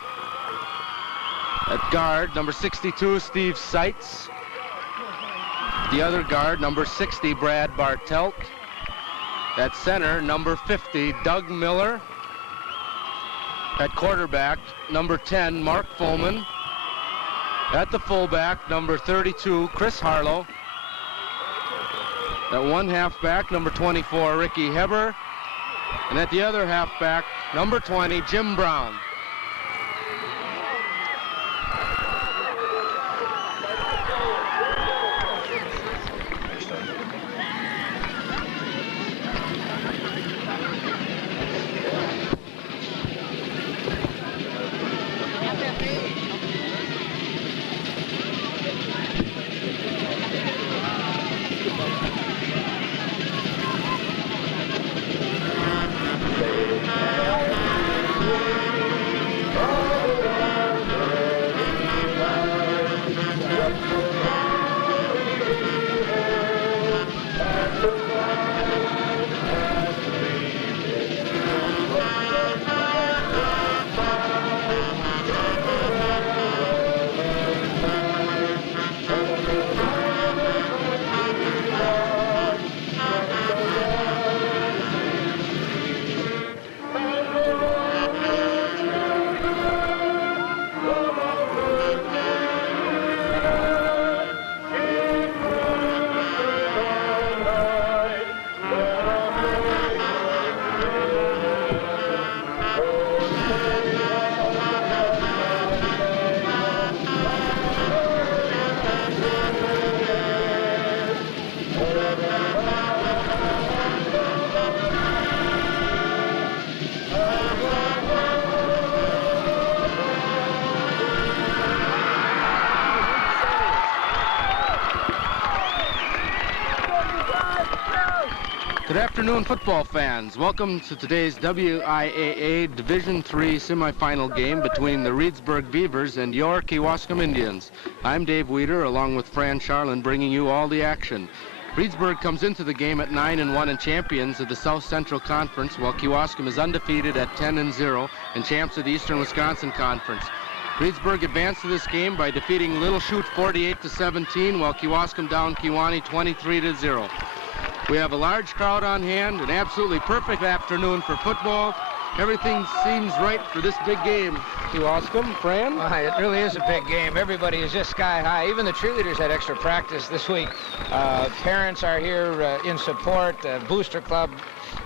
At guard, number 62, Steve Seitz. The other guard, number 60, Brad Bartelt. At center, number 50, Doug Miller. At quarterback, number 10, Mark Fulman. At the fullback, number 32, Chris Harlow. At one halfback, number 24, Ricky Heber. And at the other halfback, number 20, Jim Brown. Good afternoon, football fans. Welcome to today's WIAA Division III semifinal game between the Reedsburg Beavers and your Kewaskum Indians. I'm Dave Weeder, along with Fran Charlin, bringing you all the action. Reedsburg comes into the game at 9-1 and champions of the South Central Conference, while Kewaskum is undefeated at 10-0 and champs of the Eastern Wisconsin Conference. Reedsburg advanced to this game by defeating Little Chute 48-17, while Kewaskum downed Kewanee 23-0. We have a large crowd on hand, an absolutely perfect afternoon for football. Everything seems right for this big game. Kewaskum, Fran? It really is a big game. Everybody is just sky high. Even the cheerleaders had extra practice this week. Parents are here in support. Booster Club.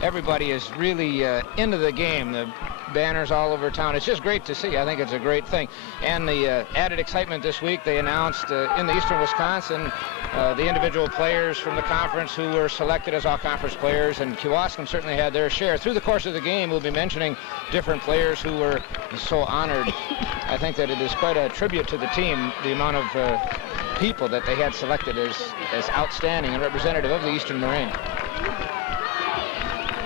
Everybody is really into the game. The banners all over town. It's just great to see. I think it's a great thing. And the added excitement this week, they announced in the Eastern Wisconsin the individual players from the conference who were selected as all-conference players, and Kewaskum certainly had their share. Through the course of the game, we'll be mentioning different players who were so honored. I think that it is quite a tribute to the team, the amount of people that they had selected as outstanding and representative of the Eastern Moraine.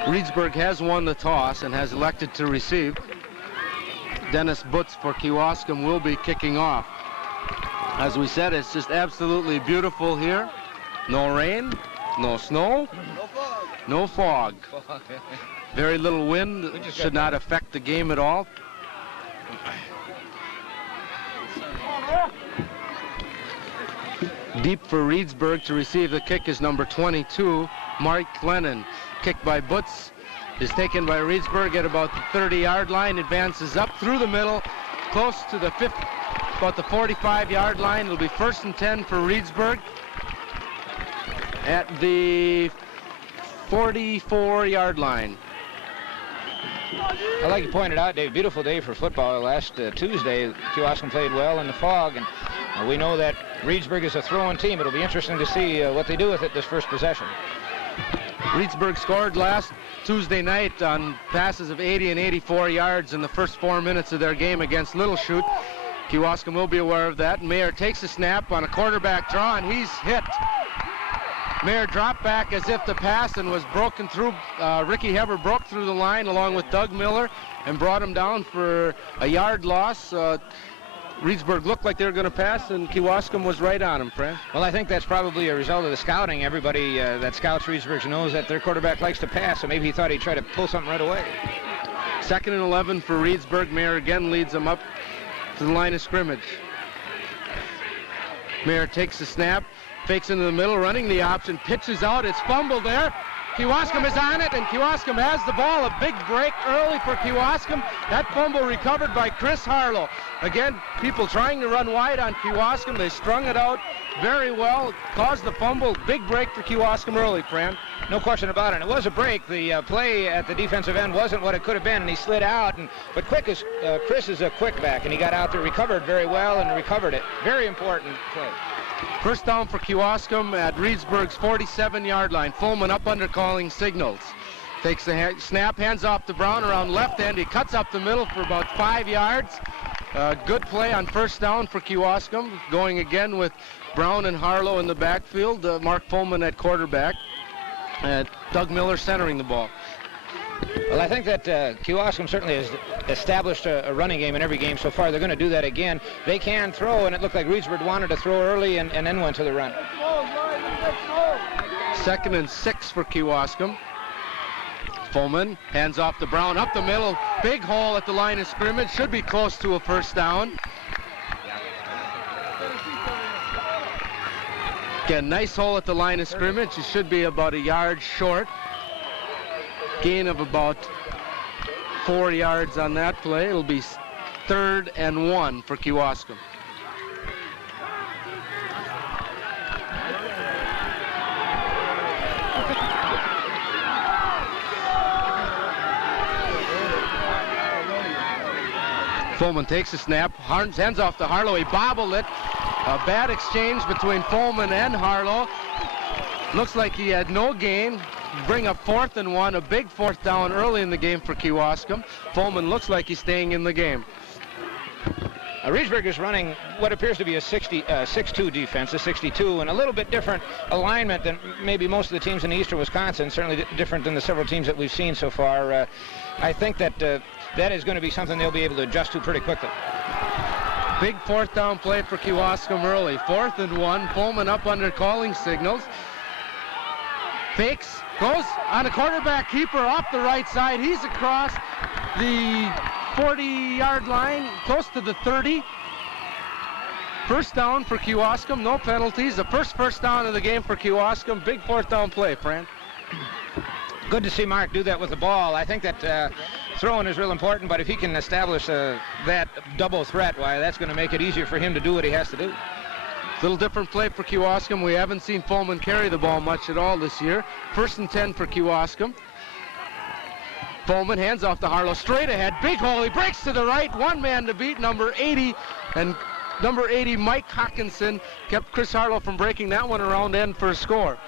Reedsburg has won the toss and has elected to receive. Dennis Butts for Kewaskum will be kicking off. As we said, it's just absolutely beautiful here. No rain, no snow, no fog. Very little wind, should not affect the game at all. Deep for Reedsburg to receive the kick is number 22, Mark Lennon. Kick by Butts is taken by Reedsburg at about the 30-yard line, advances up through the middle, close to the about the 45-yard line. It'll be 1st and 10 for Reedsburg at the 44-yard line. Like you pointed out, Dave, beautiful day for football. Last Tuesday, Kewaskum played well in the fog, and we know that Reedsburg is a throwing team. It'll be interesting to see what they do with it this first possession. Reedsburg scored last Tuesday night on passes of 80 and 84 yards in the first 4 minutes of their game against Little Chute. Kewaskum will be aware of that. Mayer takes a snap on a quarterback draw, and he's hit. Mayer dropped back as if the pass and was broken through. Ricky Heber broke through the line along with Doug Miller and brought him down for a yard loss. Reedsburg looked like they were going to pass, and Kewaskum was right on him, Fran. Well, I think that's probably a result of the scouting. Everybody that scouts Reedsburg knows that their quarterback likes to pass, so maybe he thought he'd try to pull something right away. 2nd and 11 for Reedsburg. Mayer again leads them up to the line of scrimmage. Mayer takes the snap, fakes into the middle, running the option, pitches out, it's fumbled there. Kewaskum is on it, and Kewaskum has the ball. A big break early for Kewaskum. That fumble recovered by Chris Harlow. Again, people trying to run wide on Kewaskum. They strung it out very well, caused the fumble. Big break for Kewaskum early, Fran. No question about it. And it was a break. The play at the defensive end wasn't what it could have been, and he slid out. But Chris is a quick back, and he got out there, recovered very well, and recovered it. Very important play. First down for Kewaskum at Reedsburg's 47-yard line. Fulman up under calling signals. Takes the snap, hands off to Brown around left end. He cuts up the middle for about 5 yards. Good play on first down for Kewaskum. Going again with Brown and Harlow in the backfield. Mark Fulman at quarterback. Doug Miller centering the ball. Well, I think that Kewaskum certainly has established a running game in every game so far. They're going to do that again. They can throw, and it looked like Reedsburg wanted to throw early and then went to the run. 2nd and 6 for Kewaskum. Fulman hands off to Brown up the middle. Big hole at the line of scrimmage. Should be close to a first down. Again, nice hole at the line of scrimmage. It should be about a yard short. Gain of about 4 yards on that play. It'll be 3rd and 1 for Kewaskum. Fulman takes a snap, hands off to Harlow. He bobbled it. A bad exchange between Fulman and Harlow. Looks like he had no gain. Bring up 4th and 1, a big 4th down early in the game for Kewaskum. Fulman looks like he's staying in the game. Reedsburg is running what appears to be a 6-2 defense, a 62, and a little bit different alignment than maybe most of the teams in eastern Wisconsin, certainly different than the several teams that we've seen so far. I think that that is going to be something they'll be able to adjust to pretty quickly. Big 4th down play for Kewaskum early. 4th and 1, Fulman up under calling signals. Fakes, goes on a quarterback keeper off the right side. He's across the 40-yard line, close to the 30. First down for Kewaskum, no penalties. The first down of the game for Kewaskum. Big 4th down play, Fran. Good to see Mark do that with the ball. I think that throwing is real important, but if he can establish that double threat, why, that's going to make it easier for him to do what he has to do. Little different play for Kewaskum. We haven't seen Fulman carry the ball much at all this year. 1st and 10 for Kewaskum. Fulman hands off to Harlow, straight ahead, big hole. He breaks to the right, one man to beat, number 80, and number 80, Mike Hawkinson, kept Chris Harlow from breaking that one around end for a score.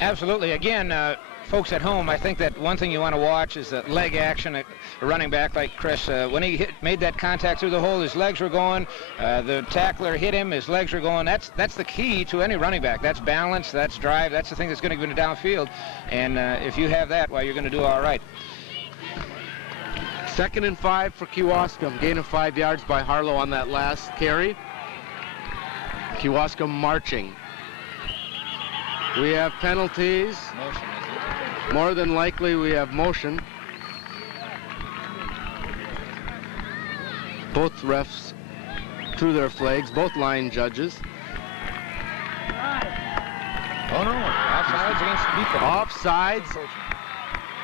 Absolutely. Again, folks at home, I think that one thing you want to watch is the leg action. A running back like Chris, when he made that contact through the hole, his legs were going. The tackler hit him, his legs were going. That's the key to any running back. That's balance, that's drive, that's the thing that's going to get into downfield. And if you have that, well, you're going to do all right. 2nd and 5 for Kewaskum. Gain of 5 yards by Harlow on that last carry. Kewaskum marching. We have penalties. Motion. More than likely we have motion. Both refs threw their flags, both line judges. Oh no, offsides against the defense. Offsides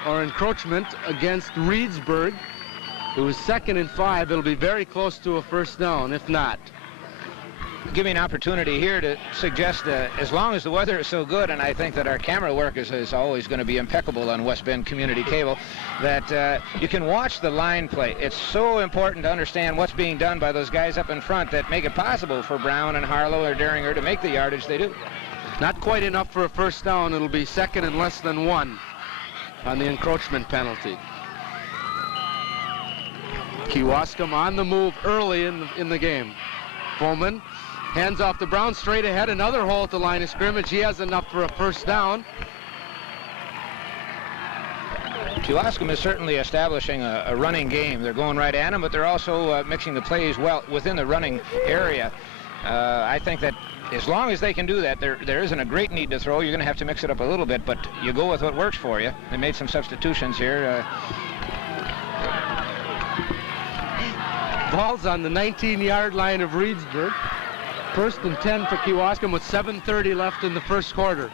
or encroachment against Reedsburg, who is 2nd and 5. It'll be very close to a first down, if not. Give me an opportunity here to suggest as long as the weather is so good, and I think that our camera work is always going to be impeccable on West Bend Community Cable, that you can watch the line play. It's so important to understand what's being done by those guys up in front that make it possible for Brown and Harlow or Deringer to make the yardage they do. Not quite enough for a first down. It'll be 2nd and less than 1 on the encroachment penalty. Kewaskum on the move early in the game. Bowman hands off to Brown straight ahead. Another hole at the line of scrimmage. He has enough for a first down. Kewaskum is certainly establishing a running game. They're going right at him, but they're also mixing the plays well within the running area. I think that as long as they can do that, there isn't a great need to throw. You're going to have to mix it up a little bit, but you go with what works for you. They made some substitutions here. Ball's on the 19-yard line of Reedsburg. 1st and 10 for Kewaskum with 7:30 left in the first quarter.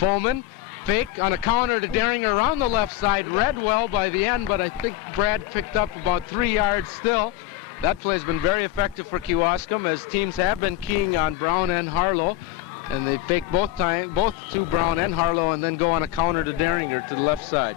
Bowman, fake on a counter to Deringer around the left side. Read well by the end, but I think Brad picked up about 3 yards still. That play's been very effective for Kewaskum, as teams have been keying on Brown and Harlow, and they fake both to Brown and Harlow and then go on a counter to Deringer to the left side.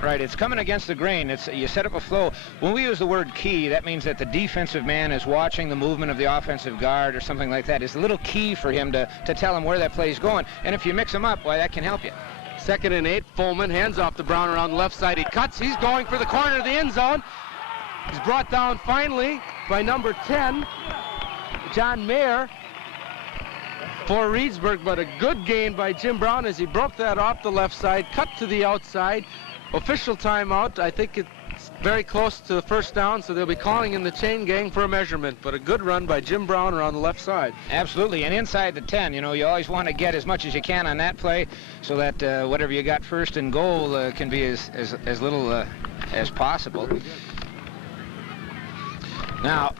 Right, it's coming against the grain. You set up a flow. When we use the word key, that means that the defensive man is watching the movement of the offensive guard or something like that. It's a little key for him to tell him where that play is going. And if you mix them up, why, that can help you. 2nd and 8. Fulman hands off to Brown around the left side. He cuts. He's going for the corner of the end zone. He's brought down finally by number 10, John Mayer, for Reedsburg, but a good gain by Jim Brown as he broke that off the left side, cut to the outside. Official timeout. I think it's very close to the first down, so they'll be calling in the chain gang for a measurement, but a good run by Jim Brown around the left side. Absolutely, and inside the 10, you know, you always want to get as much as you can on that play so that whatever you got first and goal can be as little as possible. Now,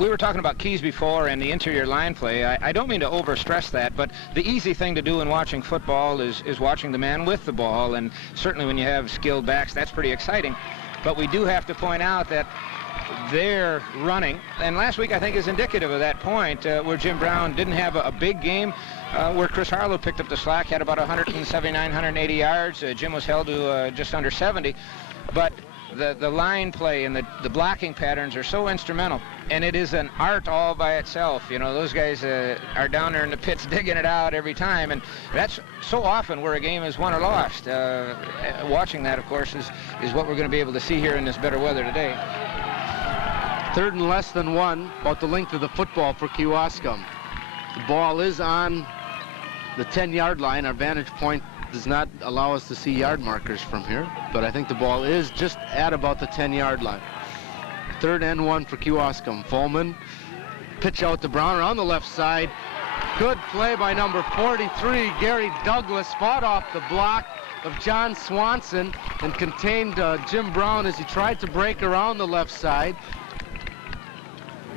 we were talking about keys before and the interior line play. I don't mean to overstress that, but the easy thing to do in watching football is watching the man with the ball, and certainly when you have skilled backs, that's pretty exciting. But we do have to point out that they're running, and last week I think is indicative of that point, where Jim Brown didn't have a big game, where Chris Harlow picked up the slack, had about 179, 180 yards. Jim was held to just under 70, but the line play and the blocking patterns are so instrumental, and it is an art all by itself. You know, those guys are down there in the pits digging it out every time, and that's so often where a game is won or lost. Watching that, of course, is what we're going to be able to see here in this better weather today. 3rd and less than 1, about the length of the football for Kewaskum. The ball is on the 10-yard line. Our vantage point does not allow us to see yard markers from here, but I think the ball is just at about the 10-yard line. 3rd and 1 for Kewaskum. Fulman, pitch out to Brown around the left side. Good play by number 43, Gary Douglas, fought off the block of John Swanson and contained Jim Brown as he tried to break around the left side.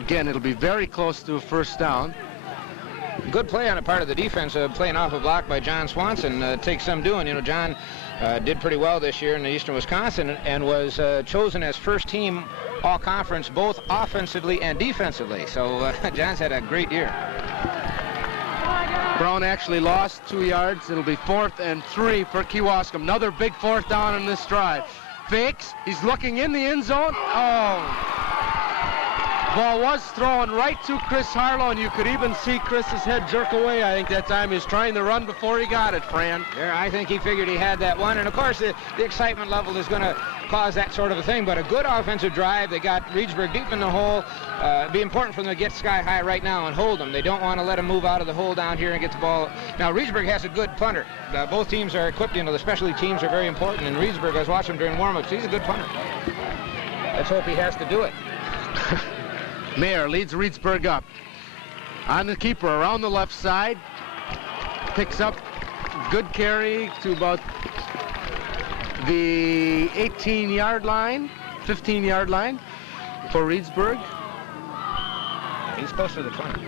Again, it'll be very close to a first down. Good play on a part of the defense, playing off a block by John Swanson. Takes some doing. You know, John did pretty well this year in Eastern Wisconsin and was chosen as first team all-conference both offensively and defensively. So John's had a great year. Brown actually lost 2 yards. It'll be 4th and 3 for Kewaskum. Another big 4th down in this drive. Fakes. He's looking in the end zone. Oh! Ball was thrown right to Chris Harlow, and you could even see Chris's head jerk away. I think that time he was trying to run before he got it, Fran. Yeah, I think he figured he had that one, and of course the excitement level is going to cause that sort of a thing, but a good offensive drive. They got Reedsburg deep in the hole. It'd be important for them to get sky high right now and hold them. They don't want to let them move out of the hole down here and get the ball. Now, Reedsburg has a good punter. Both teams are equipped, you know, the specialty teams are very important, and Reedsburg, I was watching him during warm-ups, he's a good punter. Let's hope he has to do it. Mayer leads Reedsburg up. On the keeper around the left side. Picks up good carry to about the 18-yard line, 15-yard line for Reedsburg. He's close to the 20.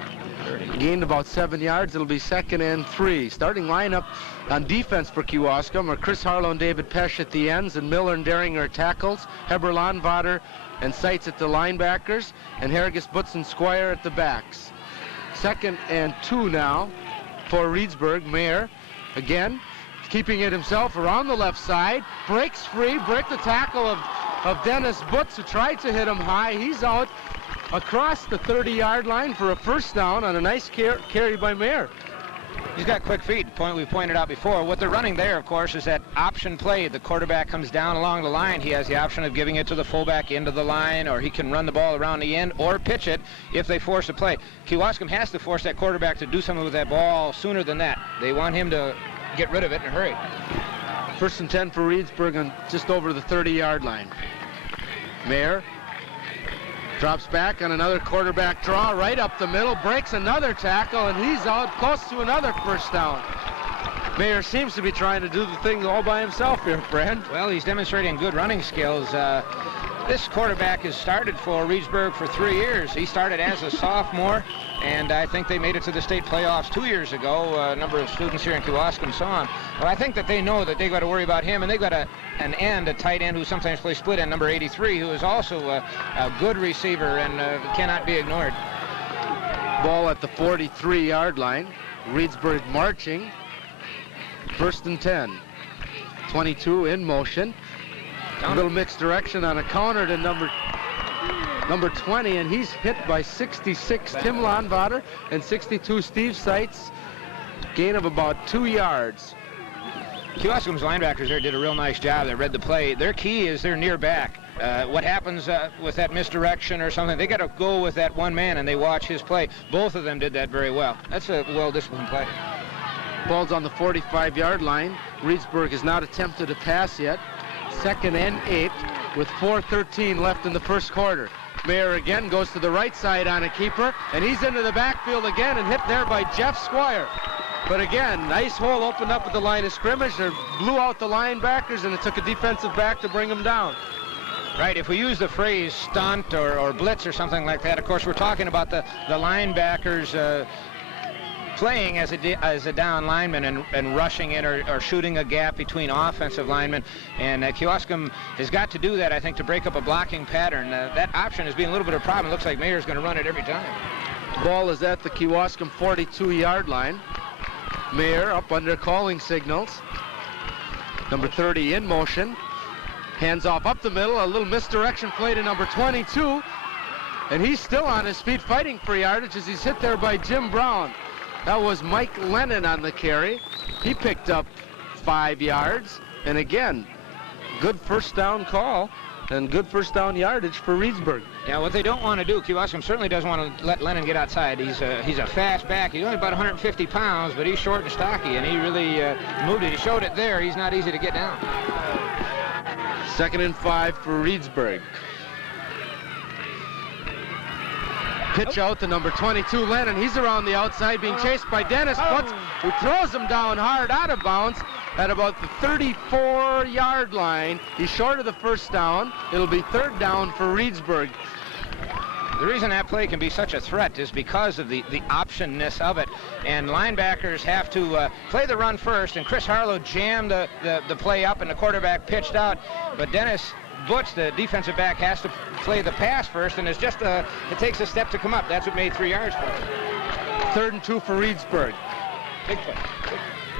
30. Gained about 7 yards. It'll be 2nd and 3. Starting lineup on defense for Kewaskum are Chris Harlow and David Pesch at the ends, and Miller and Deringer at tackles, Heber Landvater and Seitz at the linebackers, and Harrigus, Butz, and Squire at the backs. 2nd and 2 now for Reedsburg. Mayer again keeping it himself around the left side, breaks free, break the tackle of Dennis Butz, who tried to hit him high. He's out across the 30-yard line for a first down on a nice carry by Mayer. He's got quick feet, point we pointed out before. What they're running there, of course, is that option play. The quarterback comes down along the line. He has the option of giving it to the fullback into the line, or he can run the ball around the end or pitch it if they force a play. Kewaskum has to force that quarterback to do something with that ball sooner than that. They want him to get rid of it in a hurry. 1st and 10 for Reedsburg on just over the 30-yard line. Mayer drops back on another quarterback draw right up the middle, breaks another tackle, and he's out close to another first down. Mayer seems to be trying to do the thing all by himself here, Brad. Well, he's demonstrating good running skills. This quarterback has started for Reedsburg for 3 years. He started as a sophomore, and I think they made it to the state playoffs 2 years ago. A number of students here in Kewaskum saw him. Well, I think that they know that they've got to worry about him, and they've got a tight end who sometimes plays split end, number 83, who is also a good receiver and cannot be ignored. Ball at the 43-yard line. Reedsburg marching. 1st and 10. 22 in motion. A little mixed direction on a counter to number 20, and he's hit by 66 Tim Landvater and 62 Steve Seitz. Gain of about 2 yards. Kewaskum's linebackers there did a real nice job. They read the play. Their key is their near back. What happens with that misdirection or something, they got to go with that one man, and they watch his play. Both of them did that very well. That's a well-disciplined play. Ball's on the 45-yard line. Reedsburg has not attempted a pass yet. 2nd and 8 with 4:13 left in the first quarter. Mayer again goes to the right side on a keeper, and he's into the backfield again and hit there by Jeff Squire. But again, nice hole opened up at the line of scrimmage. They blew out the linebackers, and it took a defensive back to bring them down. Right, if we use the phrase stunt or blitz or something like that, of course, we're talking about the linebackers playing as a down lineman and rushing in or shooting a gap between offensive linemen. And Kewaskum has got to do that, I think, to break up a blocking pattern. That option is being a little bit of a problem. It looks like Mayer's going to run it every time. Ball is at the Kewaskum 42-yard line. Mayer up under calling signals. Number 30 in motion. Hands off up the middle. A little misdirection play to number 22. And he's still on his feet fighting for yardage as he's hit there by Jim Brown. That was Mike Lennon on the carry. He picked up 5 yards. And again, good first down call and good first down yardage for Reedsburg. Yeah, what they don't want to do, Kewaskum certainly doesn't want to let Lennon get outside. He's a fast back. He's only about 150 pounds, but he's short and stocky, and he really moved it. He showed it there. He's not easy to get down. 2nd and 5 for Reedsburg. Pitch out to number 22, Lennon. He's around the outside being chased by Dennis Butz, who throws him down hard out of bounds at about the 34-yard line. He's short of the first down. It'll be 3rd down for Reedsburg. The reason that play can be such a threat is because of the optionness of it. And linebackers have to play the run first, and Chris Harlow jammed the play up, and the quarterback pitched out. But Dennis Butz, the defensive back, has to play the pass first, and it's just it takes a step to come up. That's what made 3 yards for him. 3rd and 2 for Reedsburg. Big play.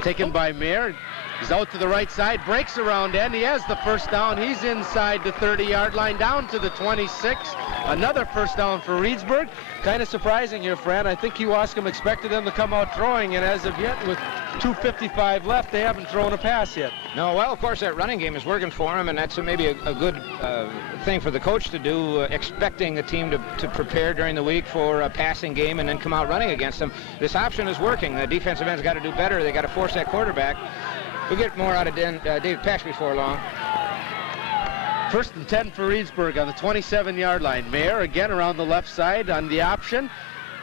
Taken by Mayer. He's out to the right side, breaks around end. He has the first down. He's inside the 30-yard line, down to the 26. Another first down for Reedsburg. Kind of surprising here, Fran. I think Kewaskum expected them to come out throwing, and as of yet, with 2:55 left, they haven't thrown a pass yet. No, well, of course, that running game is working for him, and that's maybe a good thing for the coach to do, expecting the team to prepare during the week for a passing game and then come out running against them. This option is working. The defensive end's got to do better. They got to force that quarterback. We'll get more out of David Pesch before long. 1st and 10 for Reedsburg on the 27-yard line. Mayer again around the left side on the option.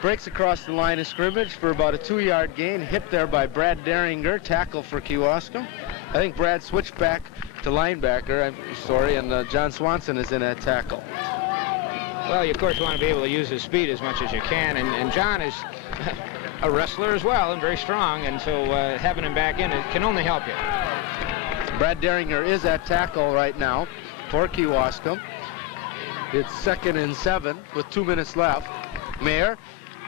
Breaks across the line of scrimmage for about a 2-yard gain. Hit there by Brad Deringer, tackle for Kewaskum. I think Brad switched back to linebacker, and John Swanson is in at tackle. Well, you, of course, want to be able to use his speed as much as you can, and John is a wrestler as well and very strong, and so having him back in, it can only help you. Brad Deringer is at tackle right now for Kewaskum. It's 2nd and 7 with 2 minutes left. Mayer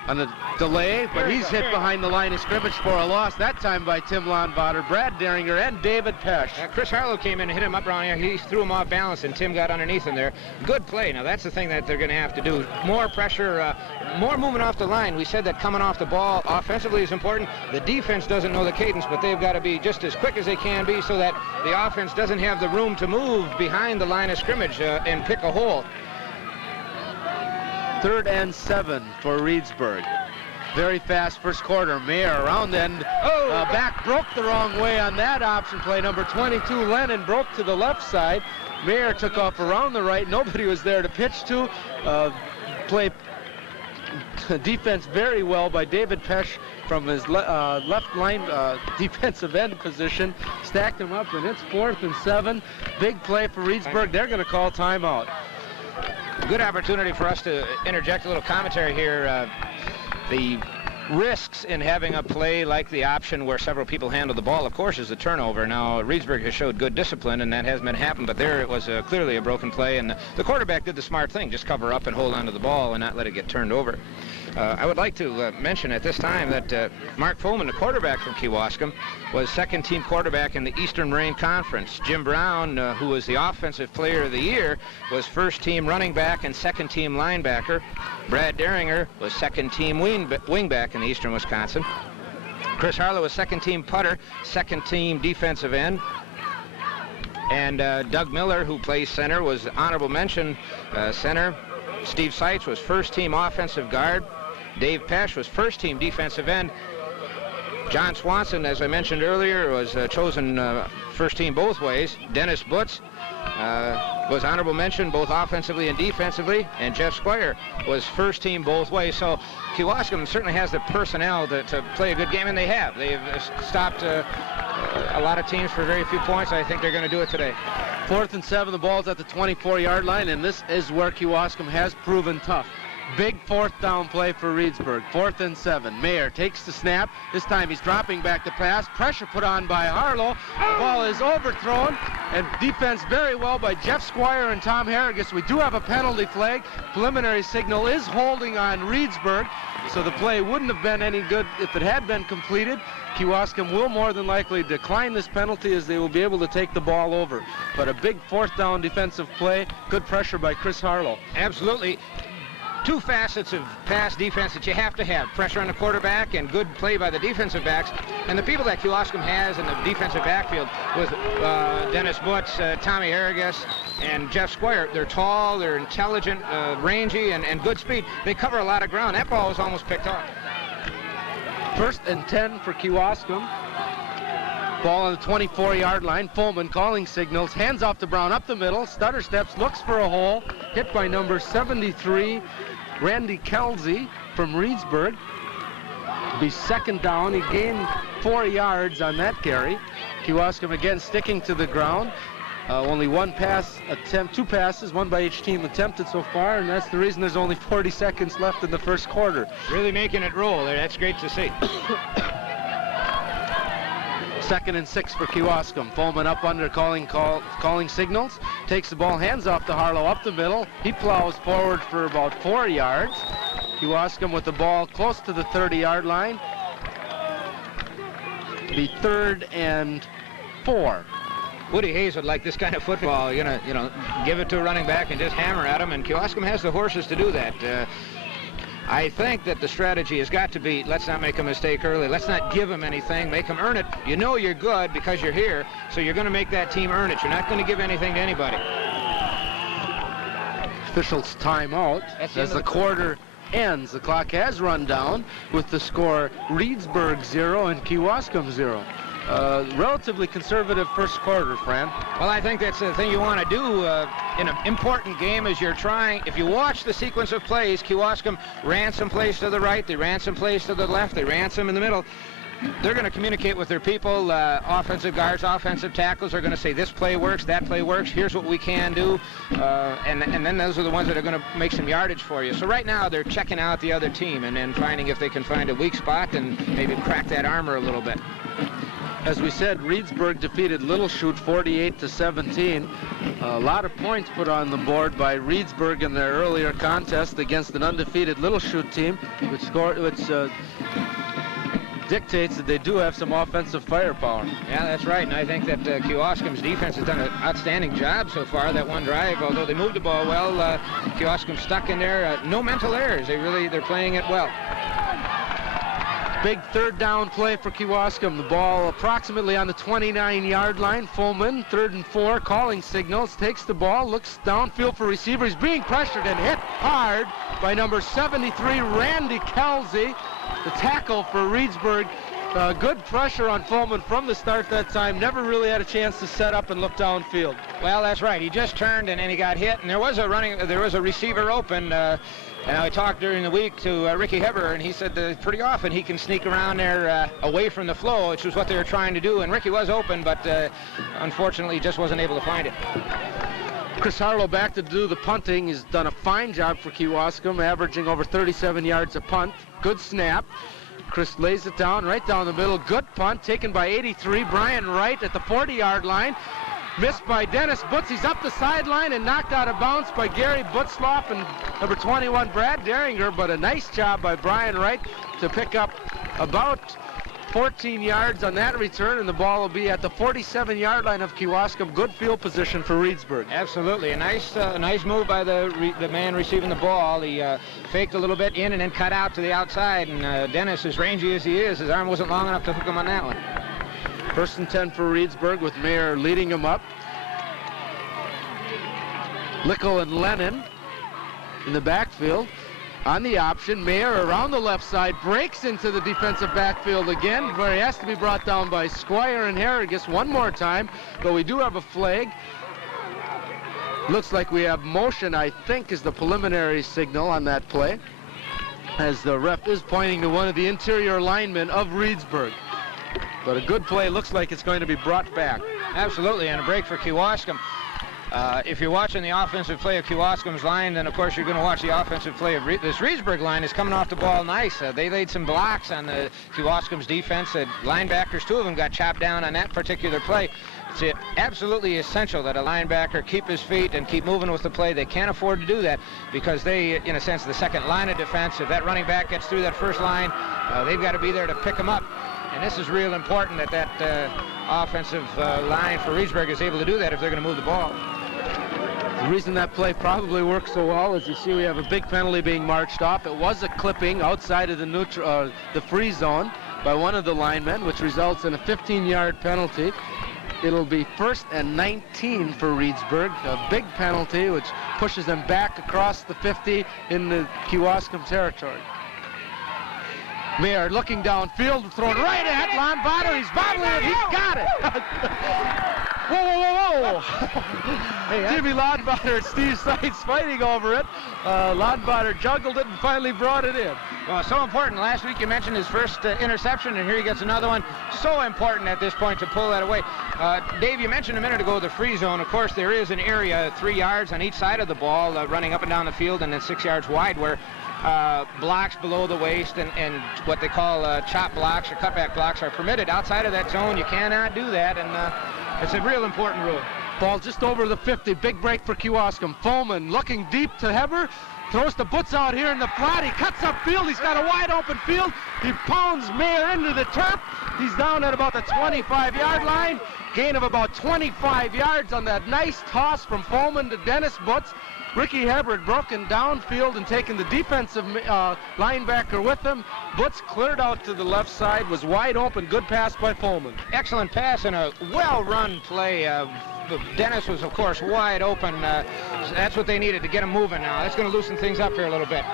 on the delay, but he's hit behind the line of scrimmage for a loss, that time by Tim Lonvater, Brad Deringer, and David Pesch. Chris Harlow came in and hit him up around here. He threw him off balance, and Tim got underneath him there. Good play. Now, that's the thing that they're going to have to do. More pressure, more movement off the line. We said that coming off the ball offensively is important. The defense doesn't know the cadence, but they've got to be just as quick as they can be so that the offense doesn't have the room to move behind the line of scrimmage and pick a hole. 3rd and 7 for Reedsburg. Very fast first quarter. Mayer around end. Back broke the wrong way on that option play. Number 22, Lennon, broke to the left side. Mayer took off around the right. Nobody was there to pitch to. Play defense very well by David Pesch from his left line defensive end position. Stacked him up, and it's 4th and 7. Big play for Reedsburg. They're going to call timeout. Good opportunity for us to interject a little commentary here. The risks in having a play like the option where several people handle the ball, of course, is the turnover. Now, Reedsburg has showed good discipline, and that hasn't been happening, but there it was clearly a broken play, and the quarterback did the smart thing, just cover up and hold on to the ball and not let it get turned over. I would like to mention at this time that Mark Foreman, the quarterback from Kewaskum, was 2nd-team quarterback in the Eastern Maine Conference. Jim Brown, who was the Offensive Player of the Year, was 1st-team running back and 2nd-team linebacker. Brad Deringer was 2nd-team wingback in Eastern Wisconsin. Chris Harlow was 2nd-team putter, 2nd-team defensive end. And Doug Miller, who plays center, was honorable mention center. Steve Seitz was 1st-team offensive guard. Dave Pesch was 1st-team defensive end. John Swanson, as I mentioned earlier, was chosen 1st-team both ways. Dennis Butz was honorable mention both offensively and defensively, and Jeff Squire was 1st-team both ways. So Kewaskum certainly has the personnel to play a good game, and they have. They've stopped a lot of teams for very few points. I think they're going to do it today. 4th and 7, the ball's at the 24-yard line, and this is where Kewaskum has proven tough. Big 4th down play for Reedsburg. 4th and 7. Mayer takes the snap. This time he's dropping back to pass. Pressure put on by Harlow. The ball is overthrown, and defense very well by Jeff Squire and Tom Harrigus. We do have a penalty flag. Preliminary signal is holding on Reedsburg, so the play wouldn't have been any good if it had been completed. Kewaskum will more than likely decline this penalty as they will be able to take the ball over. But a big 4th down defensive play. Good pressure by Chris Harlow. Absolutely. 2 facets of pass defense that you have to have. Pressure on the quarterback and good play by the defensive backs. And the people that Kewaskum has in the defensive backfield with Dennis Butz, Tommy Harrigus, and Jeff Squire. They're tall, they're intelligent, rangy, and good speed. They cover a lot of ground. That ball was almost picked off. 1st and 10 for Kewaskum. Ball on the 24-yard line. Foreman calling signals. Hands off to Brown up the middle. Stutter steps, looks for a hole. Hit by number 73, Randy Kelsey from Reedsburg. Be 2nd down. He gained 4 yards on that carry. Kewaskum again sticking to the ground. Only 1 pass attempt, 2 passes, 1 by each team attempted so far, and that's the reason there's only 40 seconds left in the first quarter. Really making it roll there. That's great to see. 2nd and 6 for Kewaskum. Foreman up under calling signals. Takes the ball, hands off to Harlow up the middle. He plows forward for about 4 yards. Kewaskum with the ball close to the 30-yard line. Be 3rd and 4. Woody Hayes would like this kind of football. You know, give it to a running back and just hammer at him, and Kewaskum has the horses to do that. I think that the strategy has got to be, let's not make a mistake early. Let's not give them anything. Make them earn it. You know you're good because you're here, so you're going to make that team earn it. You're not going to give anything to anybody. Officials timeout as the quarter ends. The clock has run down with the score Reedsburg 0 and Kewaskum 0. Relatively conservative first quarter, Fran. Well, I think that's the thing you want to do in an important game as you're trying. If you watch the sequence of plays, Kewaskum ran some plays to the right, they ran some plays to the left, they ran some in the middle. they're going to communicate with their people. Offensive guards, offensive tackles are going to say this play works, that play works, here's what we can do, and then those are the ones that are going to make some yardage for you. So right now they're checking out the other team and then finding if they can find a weak spot and maybe crack that armor a little bit. As we said, Reedsburg defeated Little Chute 48-17. A lot of points put on the board by Reedsburg in their earlier contest against an undefeated Little Chute team, which dictates that they do have some offensive firepower. Yeah, that's right, and I think that Kewaskum's defense has done an outstanding job so far. That one drive, although they moved the ball well, Kewaskum stuck in there. No mental errors. They're playing it well. Big third down play for Kewaskum. The ball approximately on the 29-yard line. Fulman, 3rd and 4, calling signals, takes the ball, looks downfield for receiver. He's being pressured and hit hard by number 73, Randy Kelsey, the tackle for Reedsburg. Good pressure on Fulman from the start that time. Never really had a chance to set up and look downfield. Well, that's right. He just turned and then he got hit, and there was a receiver open. And I talked during the week to Ricky Heber, and he said that pretty often he can sneak around there away from the flow, which was what they were trying to do. And Ricky was open, but unfortunately just wasn't able to find it. Chris Harlow back to do the punting. He's done a fine job for Kewaskum, averaging over 37 yards a punt. Good snap. Chris lays it down, right down the middle. Good punt, taken by 83, Brian Wright at the 40-yard line. Missed by Dennis Butz. He's up the sideline and knocked out of bounds by Gary Butzloff and number 21, Brad Deringer. But a nice job by Brian Wright to pick up about 14 yards on that return, and the ball will be at the 47-yard line of Kewaskum. Good field position for Reedsburg. Absolutely. A nice move by the man receiving the ball. He faked a little bit in and then cut out to the outside. And Dennis, as rangy as he is, his arm wasn't long enough to hook him on that one. 1st and 10 for Reedsburg with Mayer leading him up. Lickle and Lennon in the backfield. On the option, Mayer around the left side, breaks into the defensive backfield again, where he has to be brought down by Squire and Harrigus one more time, but we do have a flag. Looks like we have motion, I think, is the preliminary signal on that play, as the ref is pointing to one of the interior linemen of Reedsburg. But a good play, looks like it's going to be brought back. Absolutely, and a break for Kewaskum. If you're watching the offensive play of Kewaskum's line, then of course you're going to watch the offensive play of this Reedsburg line is coming off the ball nice. They laid some blocks on the Kewaskum's defense. Linebackers, 2 of them got chopped down on that particular play. It's absolutely essential that a linebacker keep his feet and keep moving with the play. They can't afford to do that because they, in a sense, the second line of defense, if that running back gets through that first line, they've got to be there to pick him up. And this is real important that offensive line for Reedsburg is able to do that if they're going to move the ball. The reason that play probably worked so well is you see we have a big penalty being marched off. It was a clipping outside of the free zone by one of the linemen, which results in a 15-yard penalty. It'll be 1st and 19 for Reedsburg. A big penalty which pushes them back across the 50 in the Kewaskum territory. Mayer looking downfield, thrown right at Lon Botter. He's bobbling it. He's got it. Whoa. Hey, Jimmy Lodbotter and Steve Seitz fighting over it. Lodbotter juggled it and finally brought it in. Well, so important. Last week you mentioned his first interception, and here he gets another one. So important at this point to pull that away. Dave, you mentioned a minute ago the free zone. Of course, there is an area 3 yards on each side of the ball running up and down the field, and then 6 yards wide where blocks below the waist and what they call chop blocks or cutback blocks are permitted. Outside of that zone, you cannot do that, and it's a real important rule. Ball just over the 50. Big break for Kewaskum. Fulman looking deep to Heber. Throws the Butz out here in the flat. He cuts up field. He's got a wide open field. He pounds Mayer into the turf. He's down at about the 25-yard line. Gain of about 25 yards on that nice toss from Fulman to Dennis Butz. Ricky Heber broken downfield and taken the defensive linebacker with him. Butz cleared out to the left side, was wide open. Good pass by Fulman. Excellent pass and a well-run play. Dennis was, of course, wide open. That's what they needed to get him moving now. That's going to loosen things up here a little bit.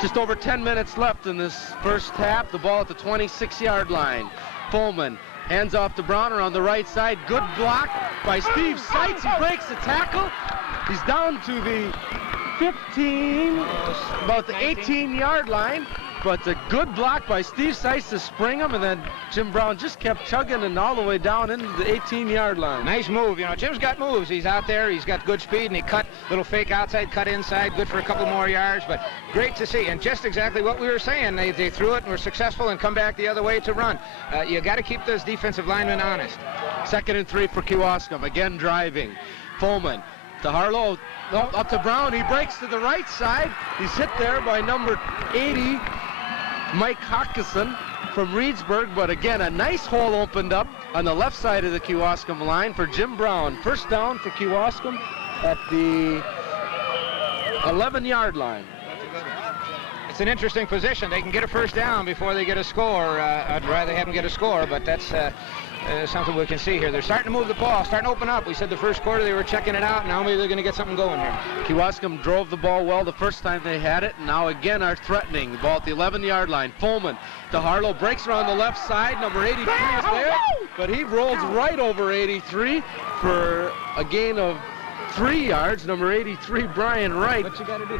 Just over 10 minutes left in this first half. The ball at the 26-yard line. Fulman hands off to Browner on the right side. Good block by Steve Seitz. He breaks the tackle. He's down to the 15, about the 18-yard line. but a good block by Steve Seitz to spring him, and then Jim Brown just kept chugging and all the way down into the 18-yard line. Nice move. You know, Jim's got moves. He's out there. He's got good speed, and he cut little fake outside, cut inside, good for a couple more yards, but great to see. And just exactly what we were saying. They threw it and were successful and come back the other way to run. You got to keep those defensive linemen honest. 2nd and 3 for Kewaskum. Again driving. Foreman to Harlow. Up to Brown. He breaks to the right side. He's hit there by number 80, Mike Hawkinson from Reedsburg. But again, a nice hole opened up on the left side of the Kewaskum line for Jim Brown. First down for Kewaskum at the 11-yard line. It's an interesting position. They can get a first down before they get a score. I'd rather have them get a score, but that's something we can see here. They're starting to move the ball, starting to open up. We said the first quarter they were checking it out. Now maybe they're going to get something going here. Kewaskum drove the ball well the first time they had it, and now again are threatening. The ball at the 11-yard line. Foreman to Harlow, breaks around the left side. Number 83 is there, but he rolls right over 83 for a gain of 3 yards. Number 83, Brian Wright. What you got to do?